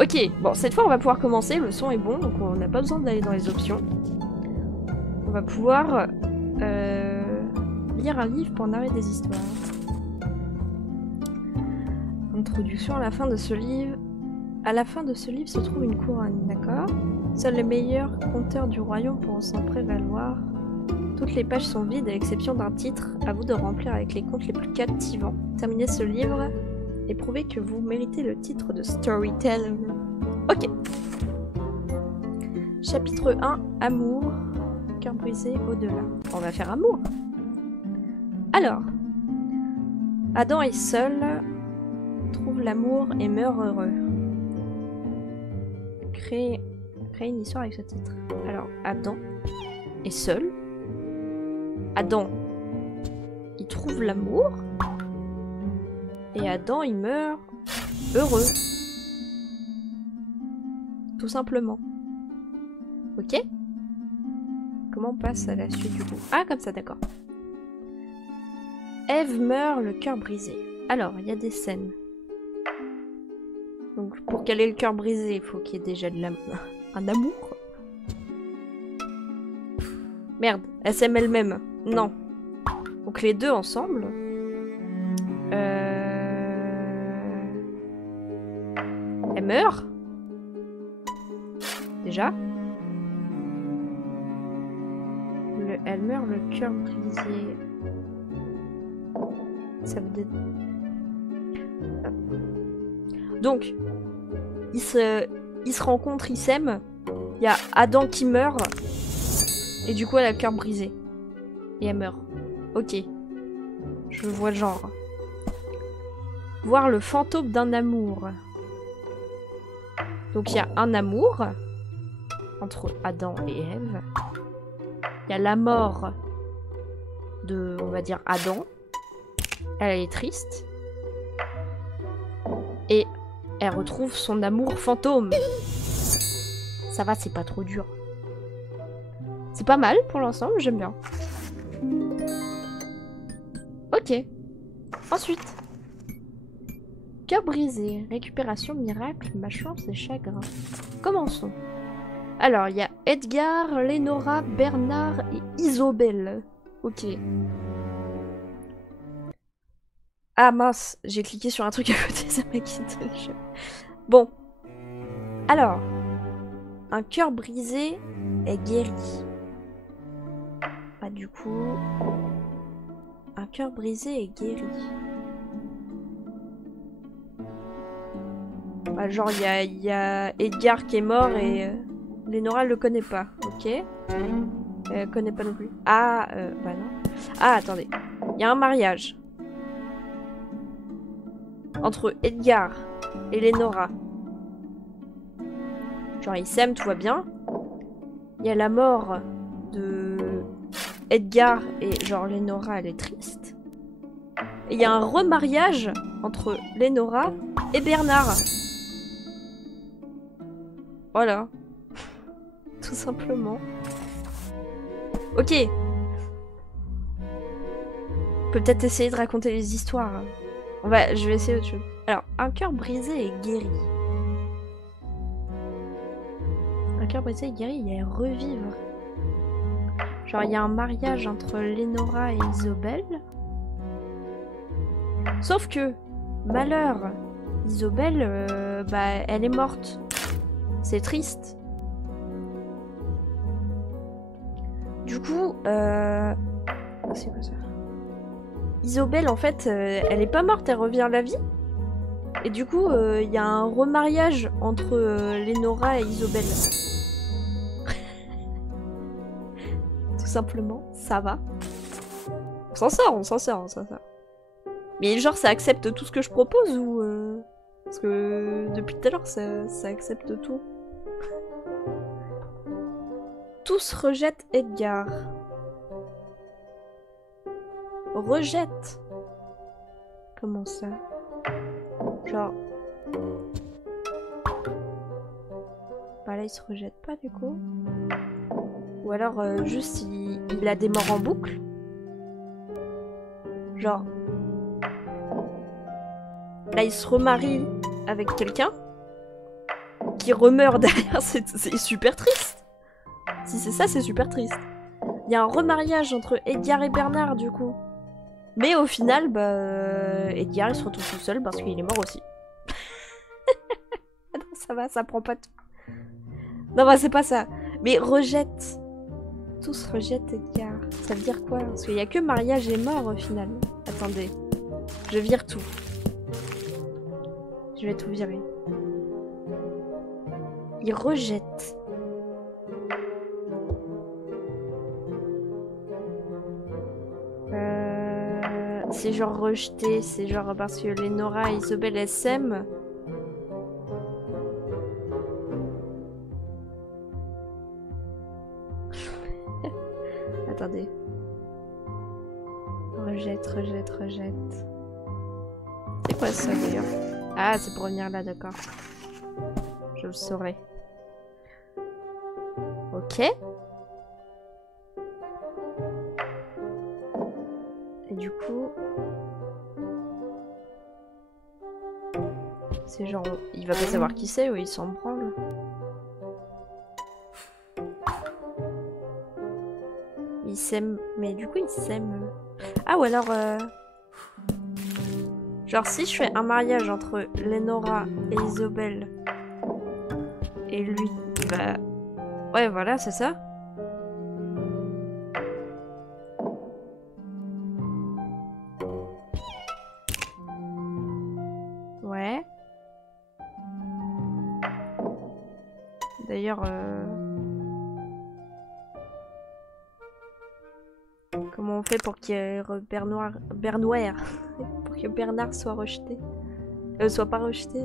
Ok, bon, cette fois on va pouvoir commencer, le son est bon, donc on n'a pas besoin d'aller dans les options. On va pouvoir lire un livre pour narrer des histoires. Introduction à la fin de ce livre. À la fin de ce livre se trouve une couronne, d'accord? Seuls les meilleurs conteurs du royaume pourront s'en prévaloir. Toutes les pages sont vides à l'exception d'un titre. À vous de remplir avec les contes les plus captivants. Terminez ce livre et prouvez que vous méritez le titre de Storyteller. Ok. Chapitre 1, Amour. Cœur brisé au-delà. On va faire amour. Alors. Adam est seul, trouve l'amour et meurt heureux. Créer une histoire avec ce titre. Alors, Adam est seul. Adam, il trouve l'amour. Et Adam, il meurt heureux. Tout simplement. Ok? Comment on passe à la suite du coup? Ah, comme ça, d'accord. Ève meurt le cœur brisé. Alors, il y a des scènes. Donc, pour qu'elle ait le cœur brisé, il faut qu'il y ait déjà de un amour. Merde, elle s'aime elle-même. Non. Donc, les deux ensemble. Elle meurt. Déjà. Elle meurt le cœur brisé. Ça veut dire... Donc, ils se rencontrent, ils s'aiment. Il y a Adam qui meurt. Et du coup, elle a le cœur brisé. Et elle meurt. Ok. Je vois le genre. Voir le fantôme d'un amour. Donc, il y a un amour entre Adam et Ève. Il y a la mort de, on va dire, Adam. Elle est triste. Et elle retrouve son amour fantôme. Ça va, c'est pas trop dur. C'est pas mal pour l'ensemble, j'aime bien. Ok. Ensuite. Cœur brisé, récupération miracle, ma chance et chagrin. Commençons. Alors, il y a Edgar, Lénora, Bernard et Isobel. Ok. Ah mince, j'ai cliqué sur un truc à côté, ça m'a quitté le jeu. Bon. Alors. Un cœur brisé est guéri. Bah du coup... Un cœur brisé est guéri. Bah genre il y a Edgar qui est mort et... Lénora le connaît pas, ok. Elle connaît pas non plus. Ah, bah non. Ah, attendez. Il y a un mariage. Entre Edgar et Lénora. Genre ils s'aiment, tout va bien. Il y a la mort de Edgar et genre Lénora elle est triste. Et il y a un remariage entre Lénora et Bernard. Voilà. Tout simplement. Ok. On peut peut-être essayer de raconter les histoires. Je vais essayer autre chose. Alors, un cœur brisé est guéri. Un cœur brisé est guéri, il y a revivre. Genre, il y a un mariage entre Lénora et Isobel. Sauf que, malheur, Isobel, bah, elle est morte. C'est triste. Du coup, c'est quoi ça? Isobel, en fait, elle est pas morte, elle revient à la vie. Et du coup, il y a un remariage entre Lénora et Isobel. Tout simplement, ça va. On s'en sort, on s'en sort, on s'en sort. Mais genre, ça accepte tout ce que je propose ou... Parce que depuis tout à l'heure, ça accepte tout. Tous rejettent Edgar. Rejette. Comment ça? Genre... Bah là, il se rejette pas du coup. Ou alors, juste, il a des morts en boucle. Genre... Là, il se remarie avec quelqu'un. qui remeurt derrière, c'est super triste. Si c'est ça, c'est super triste. Il y a un remariage entre Edgar et Bernard, du coup. Mais au final, bah, Edgar, il se retrouve tout seul parce qu'il est mort aussi. Non, ça va, ça prend pas tout. Non, bah, c'est pas ça. Mais rejette. Tous rejettent Edgar. Ça veut dire quoi? Parce qu'il y a que mariage et mort, au final. Attendez. Je vire tout. Je vais tout virer. Il rejette. C'est genre rejeté, c'est genre parce que Lénora et Isobel elles s'aiment. Attendez. Rejette, rejette, rejette. C'est quoi ça d'ailleurs? Ah, c'est pour venir là, d'accord. Je le saurai. Ok. Et du coup... C'est genre... Il va pas savoir qui c'est ou il s'en branle. Il s'aime... Mais du coup, il s'aime... Ah, ou alors... Genre, si je fais un mariage entre Lénora et Isobel... Et lui, bah... Ouais, voilà, c'est ça. Ouais. D'ailleurs, comment on fait pour que Bernard pour que Bernard soit rejeté, soit pas rejeté.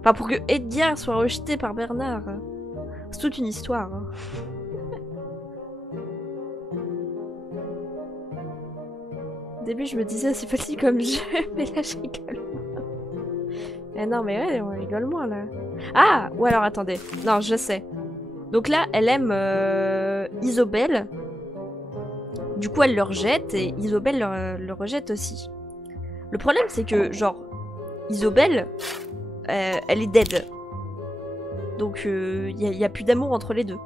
Enfin, pour que Edgar soit rejeté par Bernard. C'est toute une histoire. Hein. Au début, je me disais c'est facile comme jeu, mais là, je rigole. Eh non, mais ouais, on rigole moins là. Ah, ou alors attendez. Non, je sais. Donc là, elle aime Isobel. Du coup, elle le rejette et Isobel le rejette aussi. Le problème, c'est que, genre, Isobel, elle est dead. Donc, il n'y a plus d'amour entre les deux.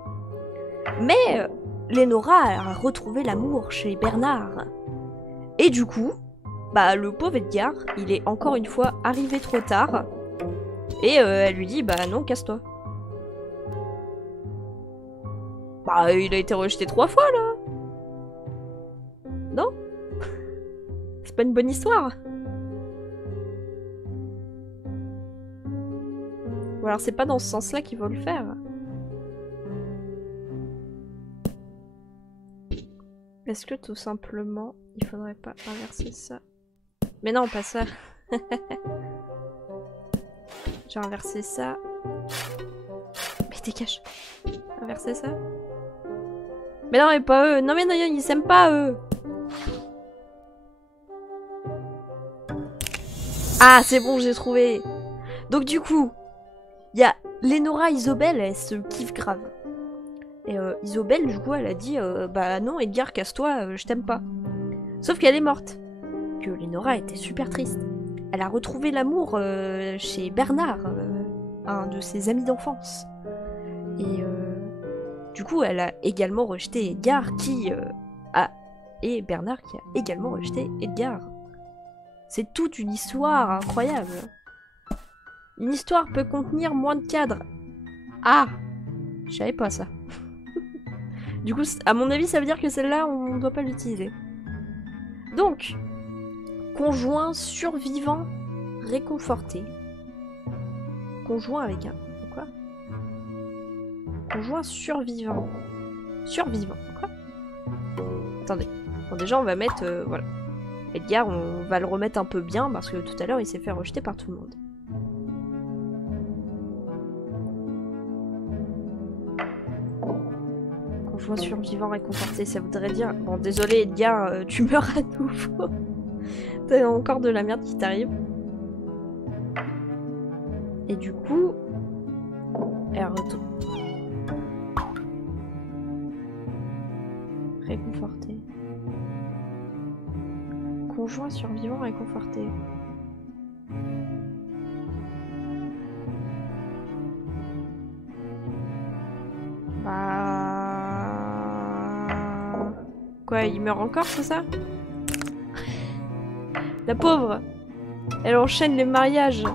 Mais Lénora a retrouvé l'amour chez Bernard. Et du coup, bah, le pauvre Edgar, il est encore une fois arrivé trop tard. Et elle lui dit, bah non, casse-toi. Bah, il a été rejeté 3 fois, là. Non? C'est pas une bonne histoire. Ou alors c'est pas dans ce sens-là qu'il faut le faire. Est-ce que tout simplement, il faudrait pas inverser ça? Mais non, pas ça. J'ai inversé ça. Mais dégage. Inverser ça. Mais non, mais pas eux. Non, mais non, ils s'aiment pas, eux. Ah, c'est bon, j'ai trouvé. Donc du coup, il y a Lénora Isobel, elle se kiffe grave. Et Isobel, du coup, elle a dit bah non, Edgar, casse-toi, je t'aime pas. Sauf qu'elle est morte. Que Lénora était super triste. Elle a retrouvé l'amour chez Bernard, un de ses amis d'enfance. Et du coup, elle a également rejeté Edgar, et Bernard qui a également rejeté Edgar. C'est toute une histoire incroyable. Une histoire peut contenir moins de cadres. Ah, je savais pas ça. Du coup, à mon avis, ça veut dire que celle-là, on ne doit pas l'utiliser. Donc, conjoint survivant réconforté. Conjoint avec un... Quoi? Conjoint survivant. Survivant, quoi? Attendez. Bon, déjà, on va mettre... voilà. Edgar, on va le remettre un peu bien, parce que tout à l'heure, il s'est fait rejeter par tout le monde. Conjoint survivant réconforté, ça voudrait dire... Bon, désolé Edgar, tu meurs à nouveau. T'as encore de la merde qui t'arrive. Et du coup... Elle retourne. Réconforté. Conjoint survivant réconforté. Quoi, il meurt encore, c'est ça? La pauvre! Elle enchaîne les mariages.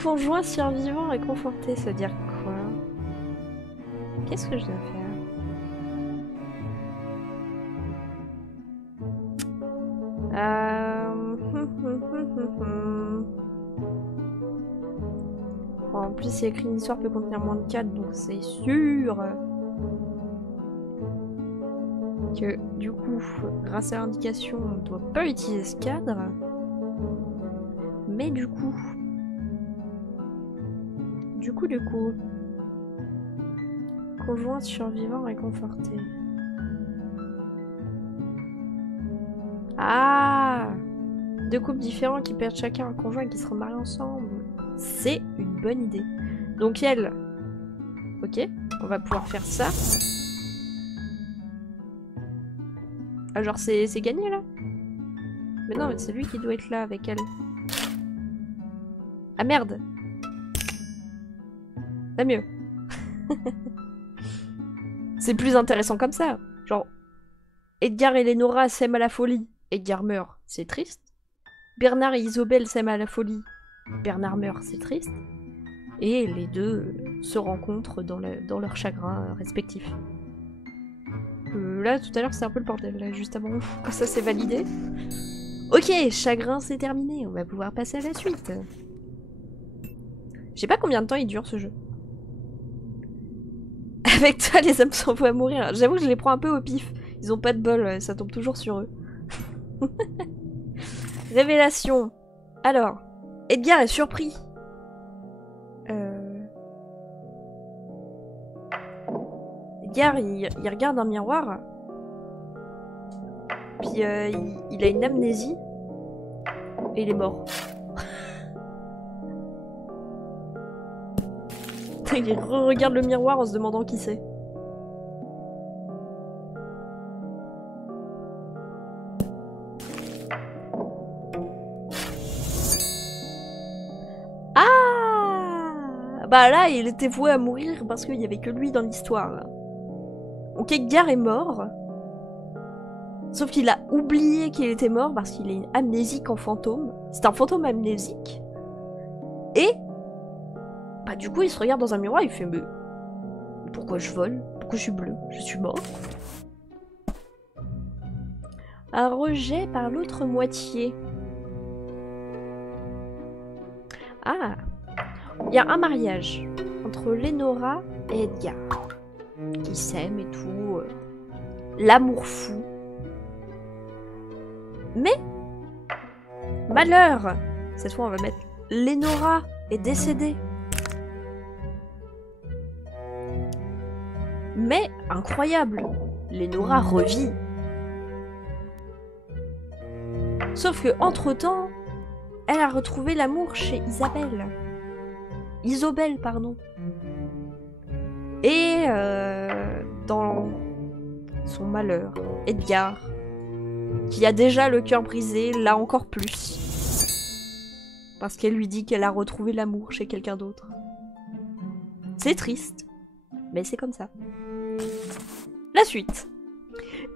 Conjoint survivant réconforté, ça veut dire quoi? Qu'est-ce que je dois faire? Bon, en plus, c'est écrit une histoire peut contenir moins de 4, donc c'est sûr que du coup, grâce à l'indication, on ne doit pas utiliser ce cadre. Mais du coup, conjoint survivant réconforté. Ah! Deux couples différents qui perdent chacun un conjoint et qui se remarient ensemble. C'est une bonne idée. Donc elle... Ok, on va pouvoir faire ça. Ah genre c'est gagné là? Mais non, mais c'est lui qui doit être là avec elle. Ah merde! Pas mieux. C'est plus intéressant comme ça. Genre, Edgar et Lénora s'aiment à la folie. Edgar meurt, c'est triste. Bernard et Isobel s'aiment à la folie. Bernard meurt, c'est triste. Et les deux se rencontrent dans leur chagrin respectif. Là, tout à l'heure, c'est un peu le bordel, là, juste avant que ça s'est validé. Ok, chagrin, c'est terminé. On va pouvoir passer à la suite. Je sais pas combien de temps il dure, ce jeu. Avec toi, les hommes s'envoient à mourir. J'avoue que je les prends un peu au pif. Ils ont pas de bol, ça tombe toujours sur eux. Révélation. Alors, Edgar est surpris. Edgar, il regarde un miroir. Puis il a une amnésie. Et il est mort. Il regarde le miroir en se demandant qui c'est. Ah! Bah là, il était voué à mourir parce qu'il n'y avait que lui dans l'histoire. Donc Edgar est mort. Sauf qu'il a oublié qu'il était mort parce qu'il est amnésique en fantôme. C'est un fantôme amnésique. Et... bah du coup, il se regarde dans un miroir et il fait mais pourquoi je vole? Pourquoi je suis bleu? Je suis mort. Un rejet par l'autre moitié. Ah! Il y a un mariage entre Lénora et Edgar. Qui s'aiment et tout. L'amour fou. Mais... malheur! Cette fois, on va mettre Lénora est décédée. Mais, incroyable, Lénora revit. Sauf que, entre-temps, elle a retrouvé l'amour chez Isobel. Et dans son malheur, Edgar, qui a déjà le cœur brisé, l'a encore plus. Parce qu'elle lui dit qu'elle a retrouvé l'amour chez quelqu'un d'autre. C'est triste, mais c'est comme ça. La suite.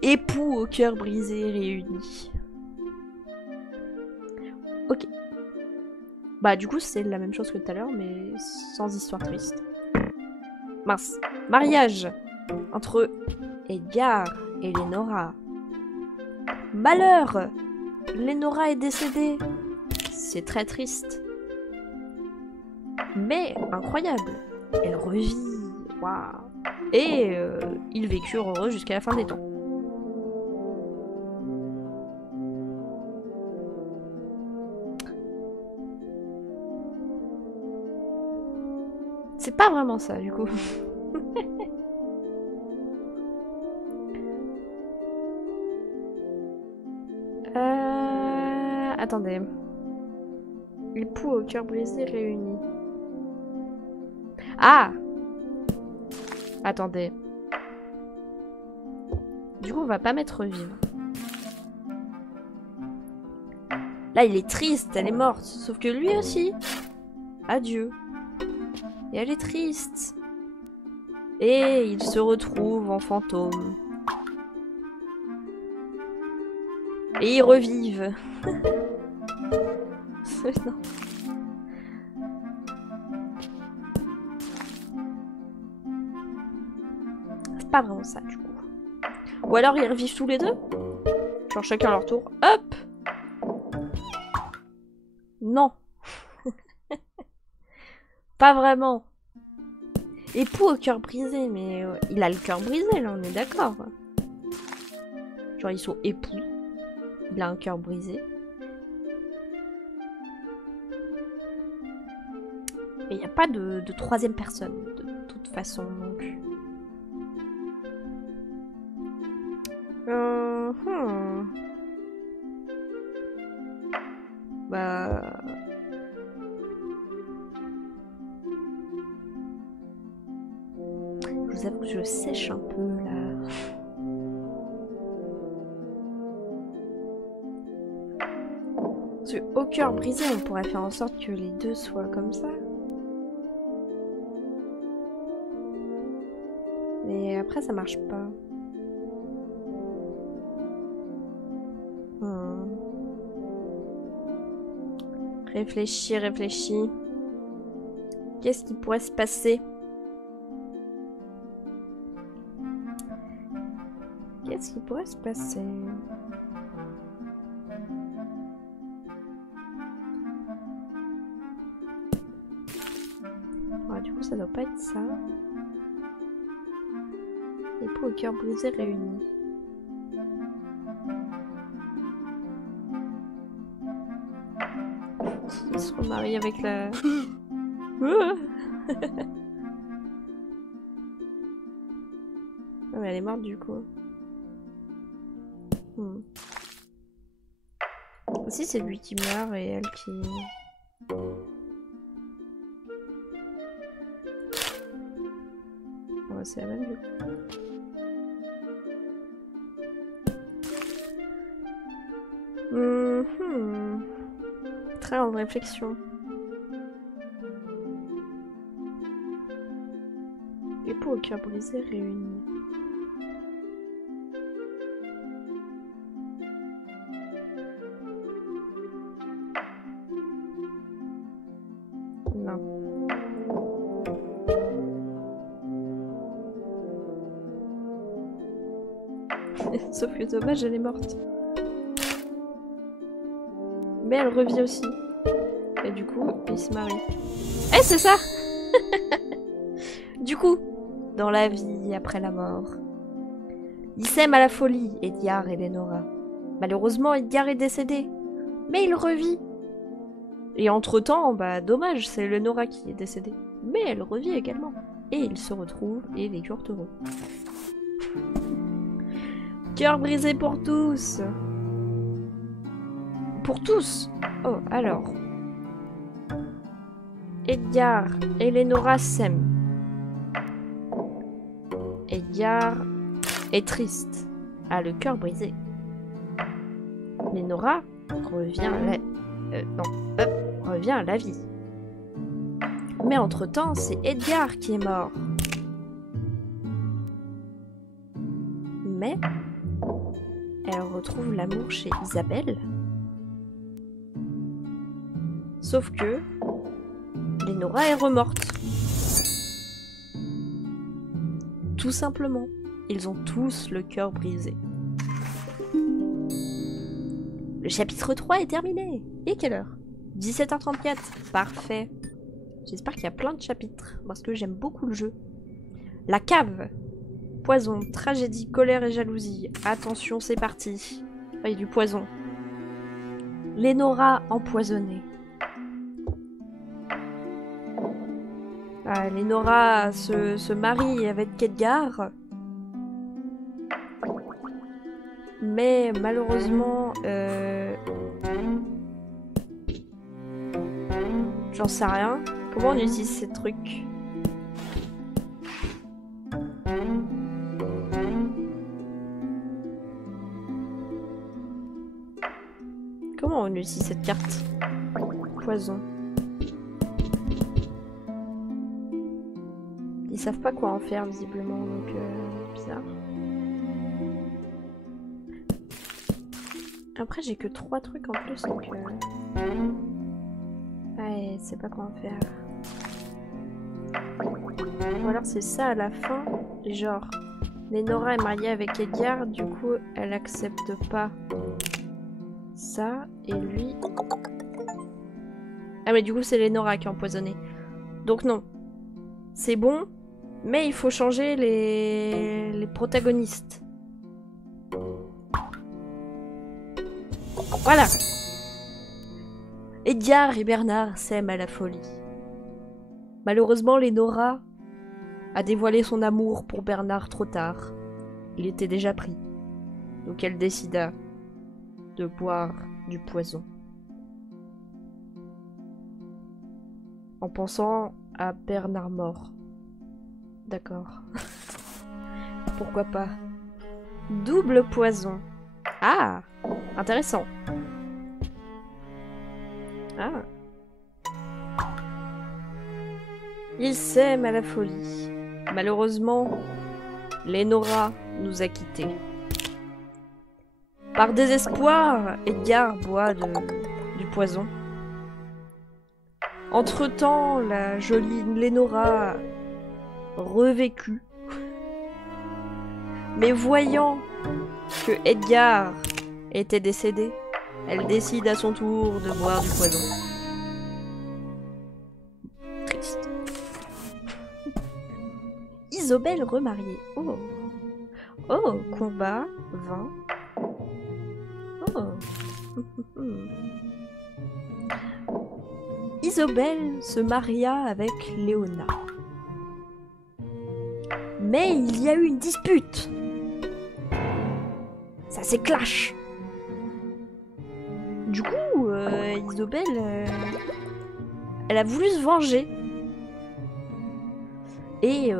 Époux au cœur brisé réunis. Ok. Bah du coup c'est la même chose que tout à l'heure, mais sans histoire triste. Mince. Mariage entre Edgar et Lénora. Malheur! Lénora est décédée. C'est très triste. Mais incroyable. Elle revit. Waouh. Et ils vécurent heureux jusqu'à la fin des temps. C'est pas vraiment ça, du coup. Attendez. Époux au cœur brisé réunis. Ah! Attendez. Du coup, on va pas mettre vivre. Là, il est triste, elle est morte. Sauf que lui aussi. Adieu. Et elle est triste. Et ils se retrouvent en fantôme. Et ils revivent. Non. C'est pas vraiment ça du coup. Ou alors ils revivent tous les deux. Genre chacun leur tour. Hop! Non. Pas vraiment. Époux au cœur brisé, mais il a le cœur brisé là, on est d'accord. Genre ils sont époux. Il a un cœur brisé. Et il n'y a pas de troisième personne, de toute façon, donc. Bah... Je vous avoue que je sèche un peu, là. Parce que au cœur brisé, on pourrait faire en sorte que les deux soient comme ça. Mais après, ça marche pas. Réfléchis, réfléchis. Qu'est-ce qui pourrait se passer? Qu'est-ce qui pourrait se passer? Ouais, du coup, ça doit pas être ça. Époux au cœur brisé réunis. Ils se remarient avec la... Ah mais elle est morte du coup. Aussi c'est lui qui meurt et elle qui... Ouais, c'est la même du coup. Très en réflexion. Époux au cœur brisé réunis. Non. Sauf que dommage, elle est morte. Mais elle revit aussi. Et du coup, ils se marient. Eh, c'est ça! Du coup, dans la vie après la mort, ils s'aiment à la folie, Edgar et Lenora. Malheureusement, Edgar est décédé, mais il revit. Et entre-temps, bah dommage, c'est Lenora qui est décédée. Mais elle revit également. Et ils se retrouvent et vécurent heureux. Cœur brisé pour tous. Pour tous. Oh, alors. Edgar et Lenora s'aiment. Edgar est triste, a le cœur brisé. Lenora revient à la vie. Mais entre-temps, c'est Edgar qui est mort. Mais elle retrouve l'amour chez Isabelle. Sauf que Lenora est remorte. Tout simplement, ils ont tous le cœur brisé. Le chapitre 3 est terminé. Et quelle heure? 17h34. Parfait. J'espère qu'il y a plein de chapitres, parce que j'aime beaucoup le jeu. La cave. Poison, tragédie, colère et jalousie. Attention, c'est parti. Il y a du poison. Lenora empoisonnée. Ah, Lenora se marie avec Edgar. Mais malheureusement... J'en sais rien. Comment on utilise ces trucs? Comment on utilise cette carte? Poison. Ils savent pas quoi en faire visiblement, donc bizarre. Après j'ai que 3 trucs en plus, donc ouais, c'est pas quoi en faire. Ou alors c'est ça à la fin, genre Lenora est mariée avec Edgar, du coup elle accepte pas ça, et lui... Ah mais du coup c'est Lenora qui est empoisonnée. Donc non. C'est bon, mais il faut changer les protagonistes. Voilà. Edgar et Bernard s'aiment à la folie. Malheureusement, Lenora a dévoilé son amour pour Bernard trop tard. Il était déjà pris. Donc elle décida de boire du poison. En pensant à Bernard mort. D'accord. Pourquoi pas. Double poison. Ah, intéressant. Ah. Ils s'aiment à la folie. Malheureusement, Lenora nous a quittés. Par désespoir, Edgar boit du poison. Entre-temps, la jolie Lenora revécut. Mais voyant que Edgar était décédé, elle décide à son tour de boire du poison. Triste. Isobel remariée. Oh. Oh, combat, vin. Oh. Isobel se maria avec Léona. Mais il y a eu une dispute. Ça s'est clash. Du coup, Isobel, elle a voulu se venger. Et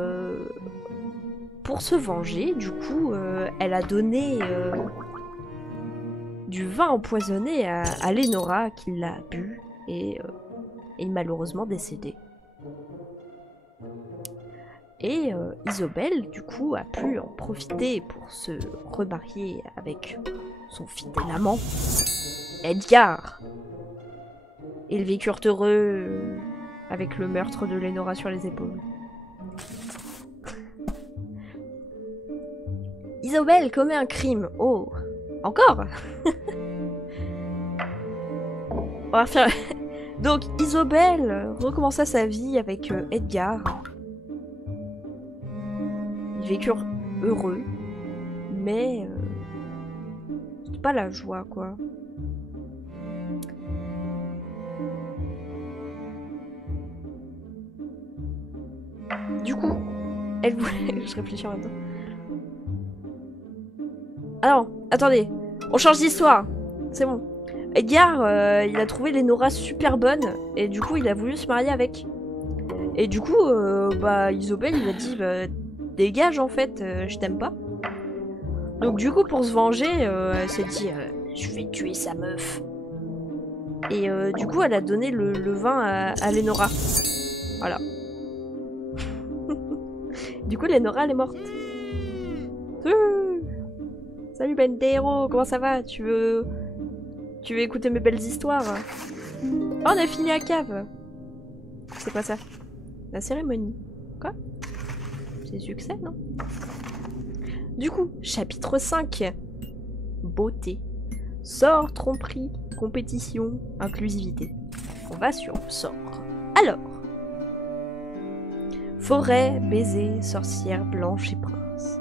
pour se venger, du coup, elle a donné du vin empoisonné à Lenora qui l'a bu et est malheureusement décédée. Et Isobel, du coup, a pu en profiter pour se remarier avec son fidèle amant, Edgar. Ils vécurent heureux avec le meurtre de Lenora sur les épaules. Isobel commet un crime. Oh, encore. On va faire... Donc, Isobel recommença sa vie avec Edgar. Ils vécurent heureux, mais c'est pas la joie, quoi. Du coup, elle voulait... Je réfléchis en même temps. Ah non, attendez. On change d'histoire. C'est bon. Edgar, il a trouvé Lenora super bonne, et du coup, il a voulu se marier avec. Et du coup, bah, Isobel, il a dit, bah, dégage, en fait, je t'aime pas. Donc du coup, pour se venger, elle s'est dit, je vais tuer sa meuf. Et du coup, elle a donné le vin à Lenora. Voilà. Du coup, Lenora, elle est morte. Salut Bendero, comment ça va? Tu veux écouter mes belles histoires? Oh, on a fini la cave. C'est quoi ça? La cérémonie. Quoi? C'est succès, non? Du coup, chapitre 5. Beauté. Sort, tromperie, compétition, inclusivité. On va sur le sort. Alors. Forêt, baiser, sorcière, blanche et prince.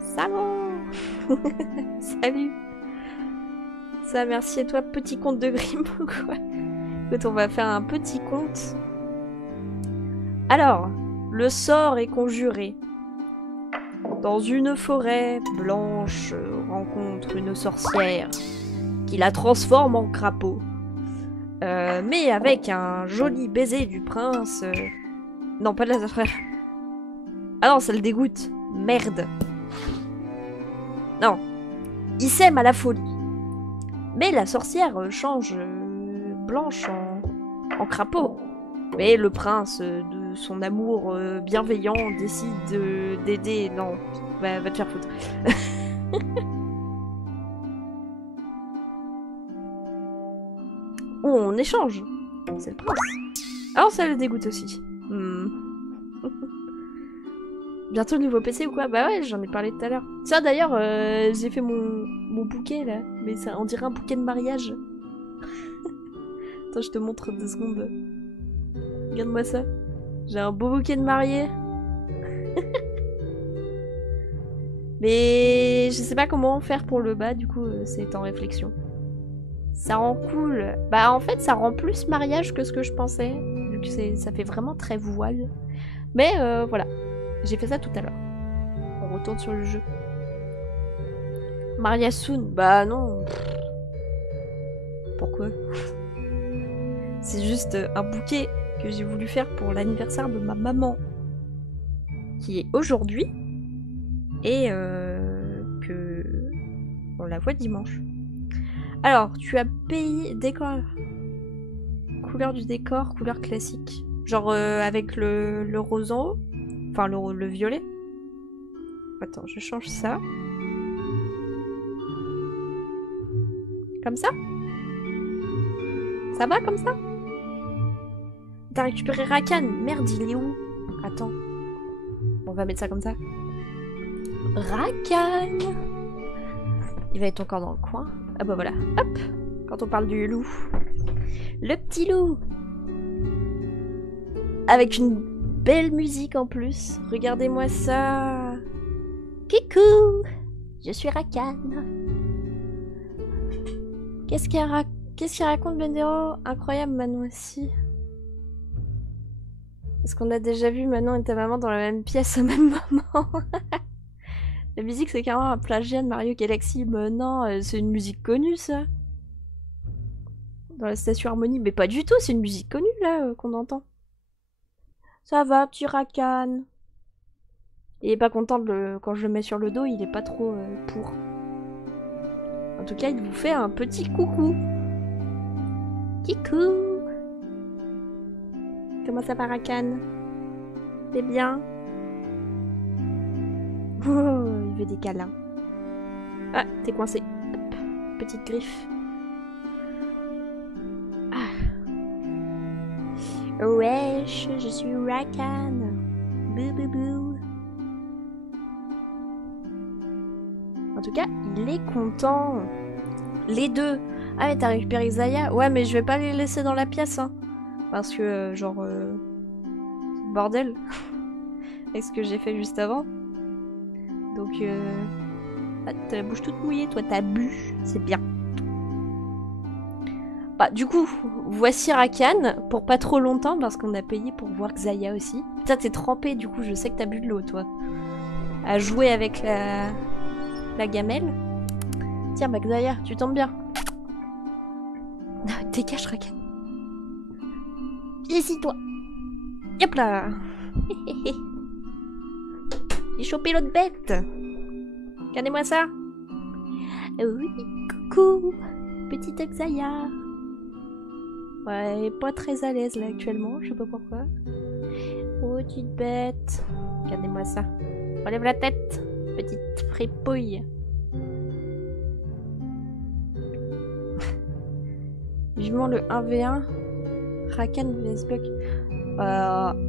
Salut. Salut. Ça, merci à toi, petit conte de Grimm ou quoi? Écoute, on va faire un petit conte. Alors, le sort est conjuré. Dans une forêt, Blanche rencontre une sorcière qui la transforme en crapaud. Mais avec un joli baiser du prince... Non, pas de la sorcière. Ah non, ça le dégoûte. Merde. Non. Ils s'aiment à la folie. Mais la sorcière change Blanche en crapaud. Mais le prince, de son amour bienveillant, décide d'aider... Non, va te faire foutre. On échange. C'est le prince. Alors ça le dégoûte aussi. Bientôt le nouveau PC ou quoi? Bah ouais, j'en ai parlé tout à l'heure. Ça d'ailleurs, j'ai fait mon bouquet là. Mais ça, on dirait un bouquet de mariage. Attends, je te montre 2 secondes. Regarde-moi ça. J'ai un beau bouquet de mariée. Mais je sais pas comment faire pour le bas, du coup c'est en réflexion. Ça rend cool. Bah en fait ça rend plus mariage que ce que je pensais. Vu que ça fait vraiment très voile. Mais voilà. J'ai fait ça tout à l'heure. On retourne sur le jeu. Maria Soon. Bah non. Pourquoi? C'est juste un bouquet que j'ai voulu faire pour l'anniversaire de ma maman. Qui est aujourd'hui. Et que on la voit dimanche. Alors, tu as payé décor. Couleur du décor, couleur classique. Genre avec le rose en haut. Enfin, le violet. Attends, je change ça. Comme ça? Ça va comme ça? T'as récupéré Rakan. Merde, il est où? Attends. On va mettre ça comme ça. Rakan. Il va être encore dans le coin. Ah bah voilà. Hop. Quand on parle du loup. Le petit loup. Avec une belle musique en plus. Regardez-moi ça. Kikou. Je suis Rakan. Qu'est-ce qu'il raconte Bendero? Incroyable, Manon aussi. Est-ce qu'on a déjà vu Manon et ta maman dans la même pièce au même moment? La musique, c'est carrément un plagiat de Mario Galaxy. Mais non, c'est une musique connue, ça. Dans la station Harmonie. Mais pas du tout, c'est une musique connue, là, qu'on entend. Ça va, petit Rakan. Il est pas content quand je le mets sur le dos, il est pas trop pour. En tout cas, il vous fait un petit coucou. Kikou. Comment ça va, Rakan? T'es bien? Oh, il veut des câlins. Ah, t'es coincé. Hop, petite griffe. Ah. Wesh, je suis Rakan. Bou bou bou. En tout cas, il est content. Les deux. Ah mais t'as récupéré Xayah? Ouais, mais je vais pas les laisser dans la pièce, hein. Parce que, genre... bordel. Avec ce que j'ai fait juste avant. Donc, ah, t'as la bouche toute mouillée, toi t'as bu, c'est bien. Bah, du coup, voici Rakan, pour pas trop longtemps, parce qu'on a payé pour voir Xayah aussi. Putain, t'es trempé, du coup, je sais que t'as bu de l'eau, toi. À jouer avec la gamelle. Tiens, bah Xayah, tu tombes bien. Dégage, Rakan. Viens ici, toi. Hop là. J'ai chopé l'autre bête. Regardez-moi ça. Oui, coucou. Petite Xayah. Ouais, elle est pas très à l'aise là actuellement, je sais pas pourquoi. Oh, petite bête. Regardez-moi ça. Relève la tête. Petite fripouille. Vivement le 1v1. Rakan vs Block.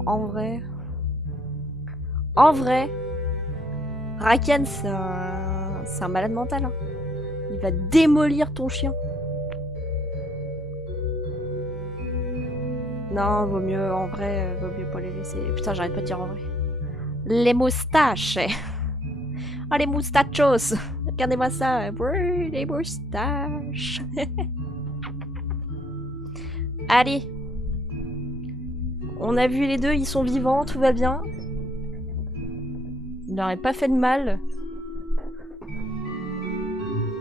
En vrai, Rakan c'est un malade mental. Hein. Il va démolir ton chien. Non, vaut mieux en vrai, vaut mieux pas les laisser. Putain, j'arrête pas de dire en vrai. Les moustaches. Oh, les moustachos. Regardez-moi ça. Oui, les moustaches. Allez. On a vu les deux, ils sont vivants, tout va bien. Il n'aurait pas fait de mal.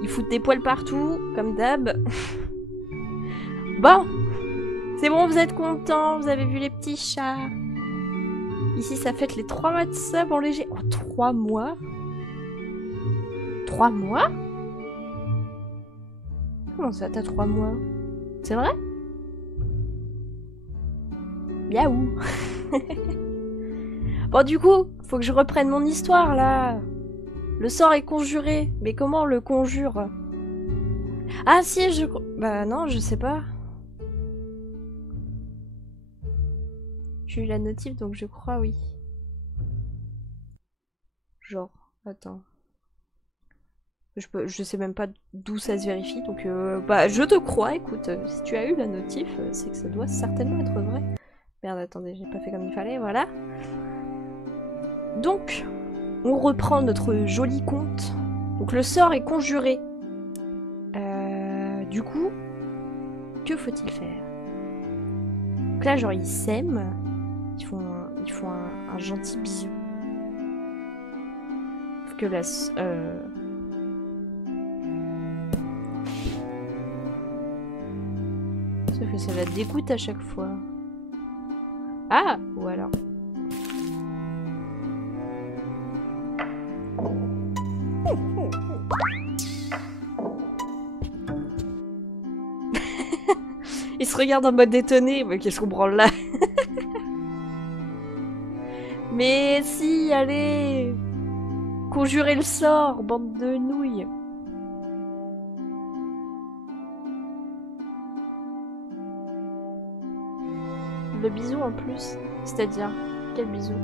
Ils foutent des poils partout, comme d'hab. Bon. C'est bon, vous êtes contents, vous avez vu les petits chats. Ici, ça fête les 3 mois de sub en léger. Oh, 3 mois 3 mois? Comment ça, t'as 3 mois? C'est vrai? Miaou. Bon, du coup, faut que je reprenne mon histoire, là. Le sort est conjuré. Mais comment on le conjure? Ah, si, je... Bah non, je sais pas. J'ai eu la notif, donc je crois, oui. Genre, attends. Je sais même pas d'où ça se vérifie, donc bah je te crois, écoute, si tu as eu la notif, c'est que ça doit certainement être vrai. Merde, attendez, j'ai pas fait comme il fallait, voilà. Donc, on reprend notre joli conte. Donc le sort est conjuré. Du coup, que faut-il faire? Donc là, genre, ils s'aiment, ils font un gentil bisou. Sauf que là, sauf que ça la dégoûte à chaque fois. Ah! Ou alors... Il se regarde en mode étonné. Mais qu'est-ce qu'on branle là? Mais si, allez! Conjurez le sort, bande de nouilles! Le bisou en plus. C'est-à-dire, quel bisou?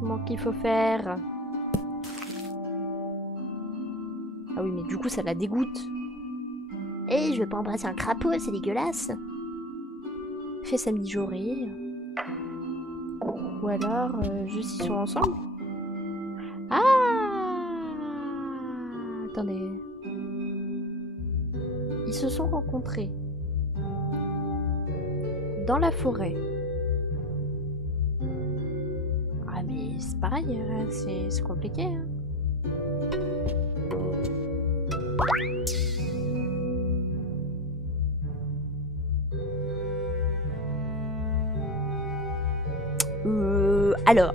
Comment qu'il faut faire? Ah oui, mais du coup, ça la dégoûte. Eh, je veux pas embrasser un crapaud, c'est dégueulasse. Fais sa mijaurée. Ou alors, juste ils sont ensemble. Ah! Attendez. Ils se sont rencontrés. Dans la forêt. Ah mais c'est pareil, c'est compliqué. Hein. Alors.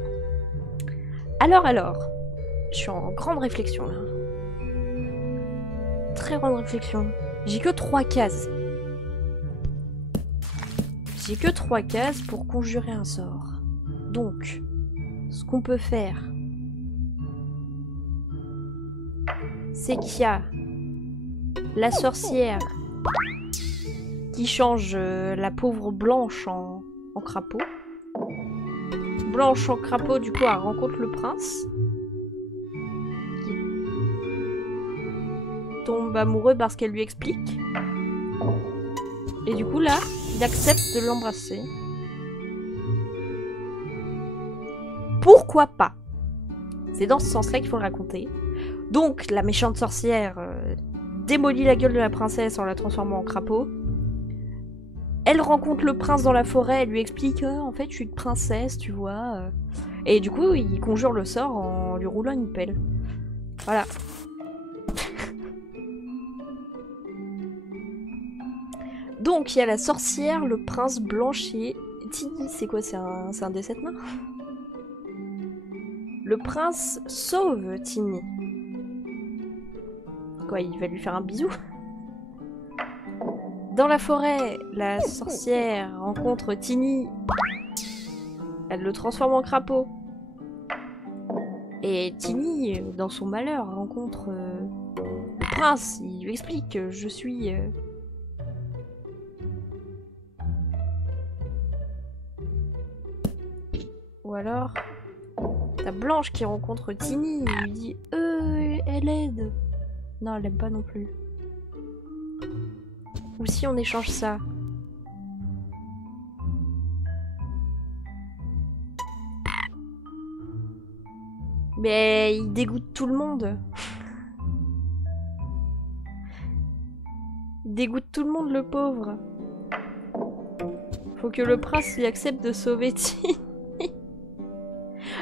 Je suis en grande réflexion là. Très grande réflexion. J'ai que 3 cases. J'ai que 3 cases pour conjurer un sort. Donc, ce qu'on peut faire, c'est qu'il y a la sorcière qui change la pauvre Blanche en crapaud. Blanche en crapaud, du coup, elle rencontre le prince. Qui tombe amoureux parce qu'elle lui explique. Et du coup, là, il accepte de l'embrasser. Pourquoi pas? C'est dans ce sens-là qu'il faut le raconter. Donc, la méchante sorcière démolit la gueule de la princesse en la transformant en crapaud. Elle rencontre le prince dans la forêt, elle lui explique en fait je suis une princesse, tu vois. Et du coup, il conjure le sort en lui roulant une pelle. Voilà. Donc, il y a la sorcière, le prince Blanche et Tini. C'est quoi? C'est un des 7 nains? Le prince sauve Tini. Quoi, il va lui faire un bisou? Dans la forêt, la sorcière rencontre Tini. Elle le transforme en crapaud. Et Tini, dans son malheur, rencontre le prince. Il lui explique je suis... Ou alors, t'as Blanche qui rencontre Tini. Il lui dit elle aide. Non, elle aime pas non plus. Ou si on échange ça. Mais il dégoûte tout le monde. Il dégoûte tout le monde, le pauvre. Faut que le prince lui accepte de sauver Tini.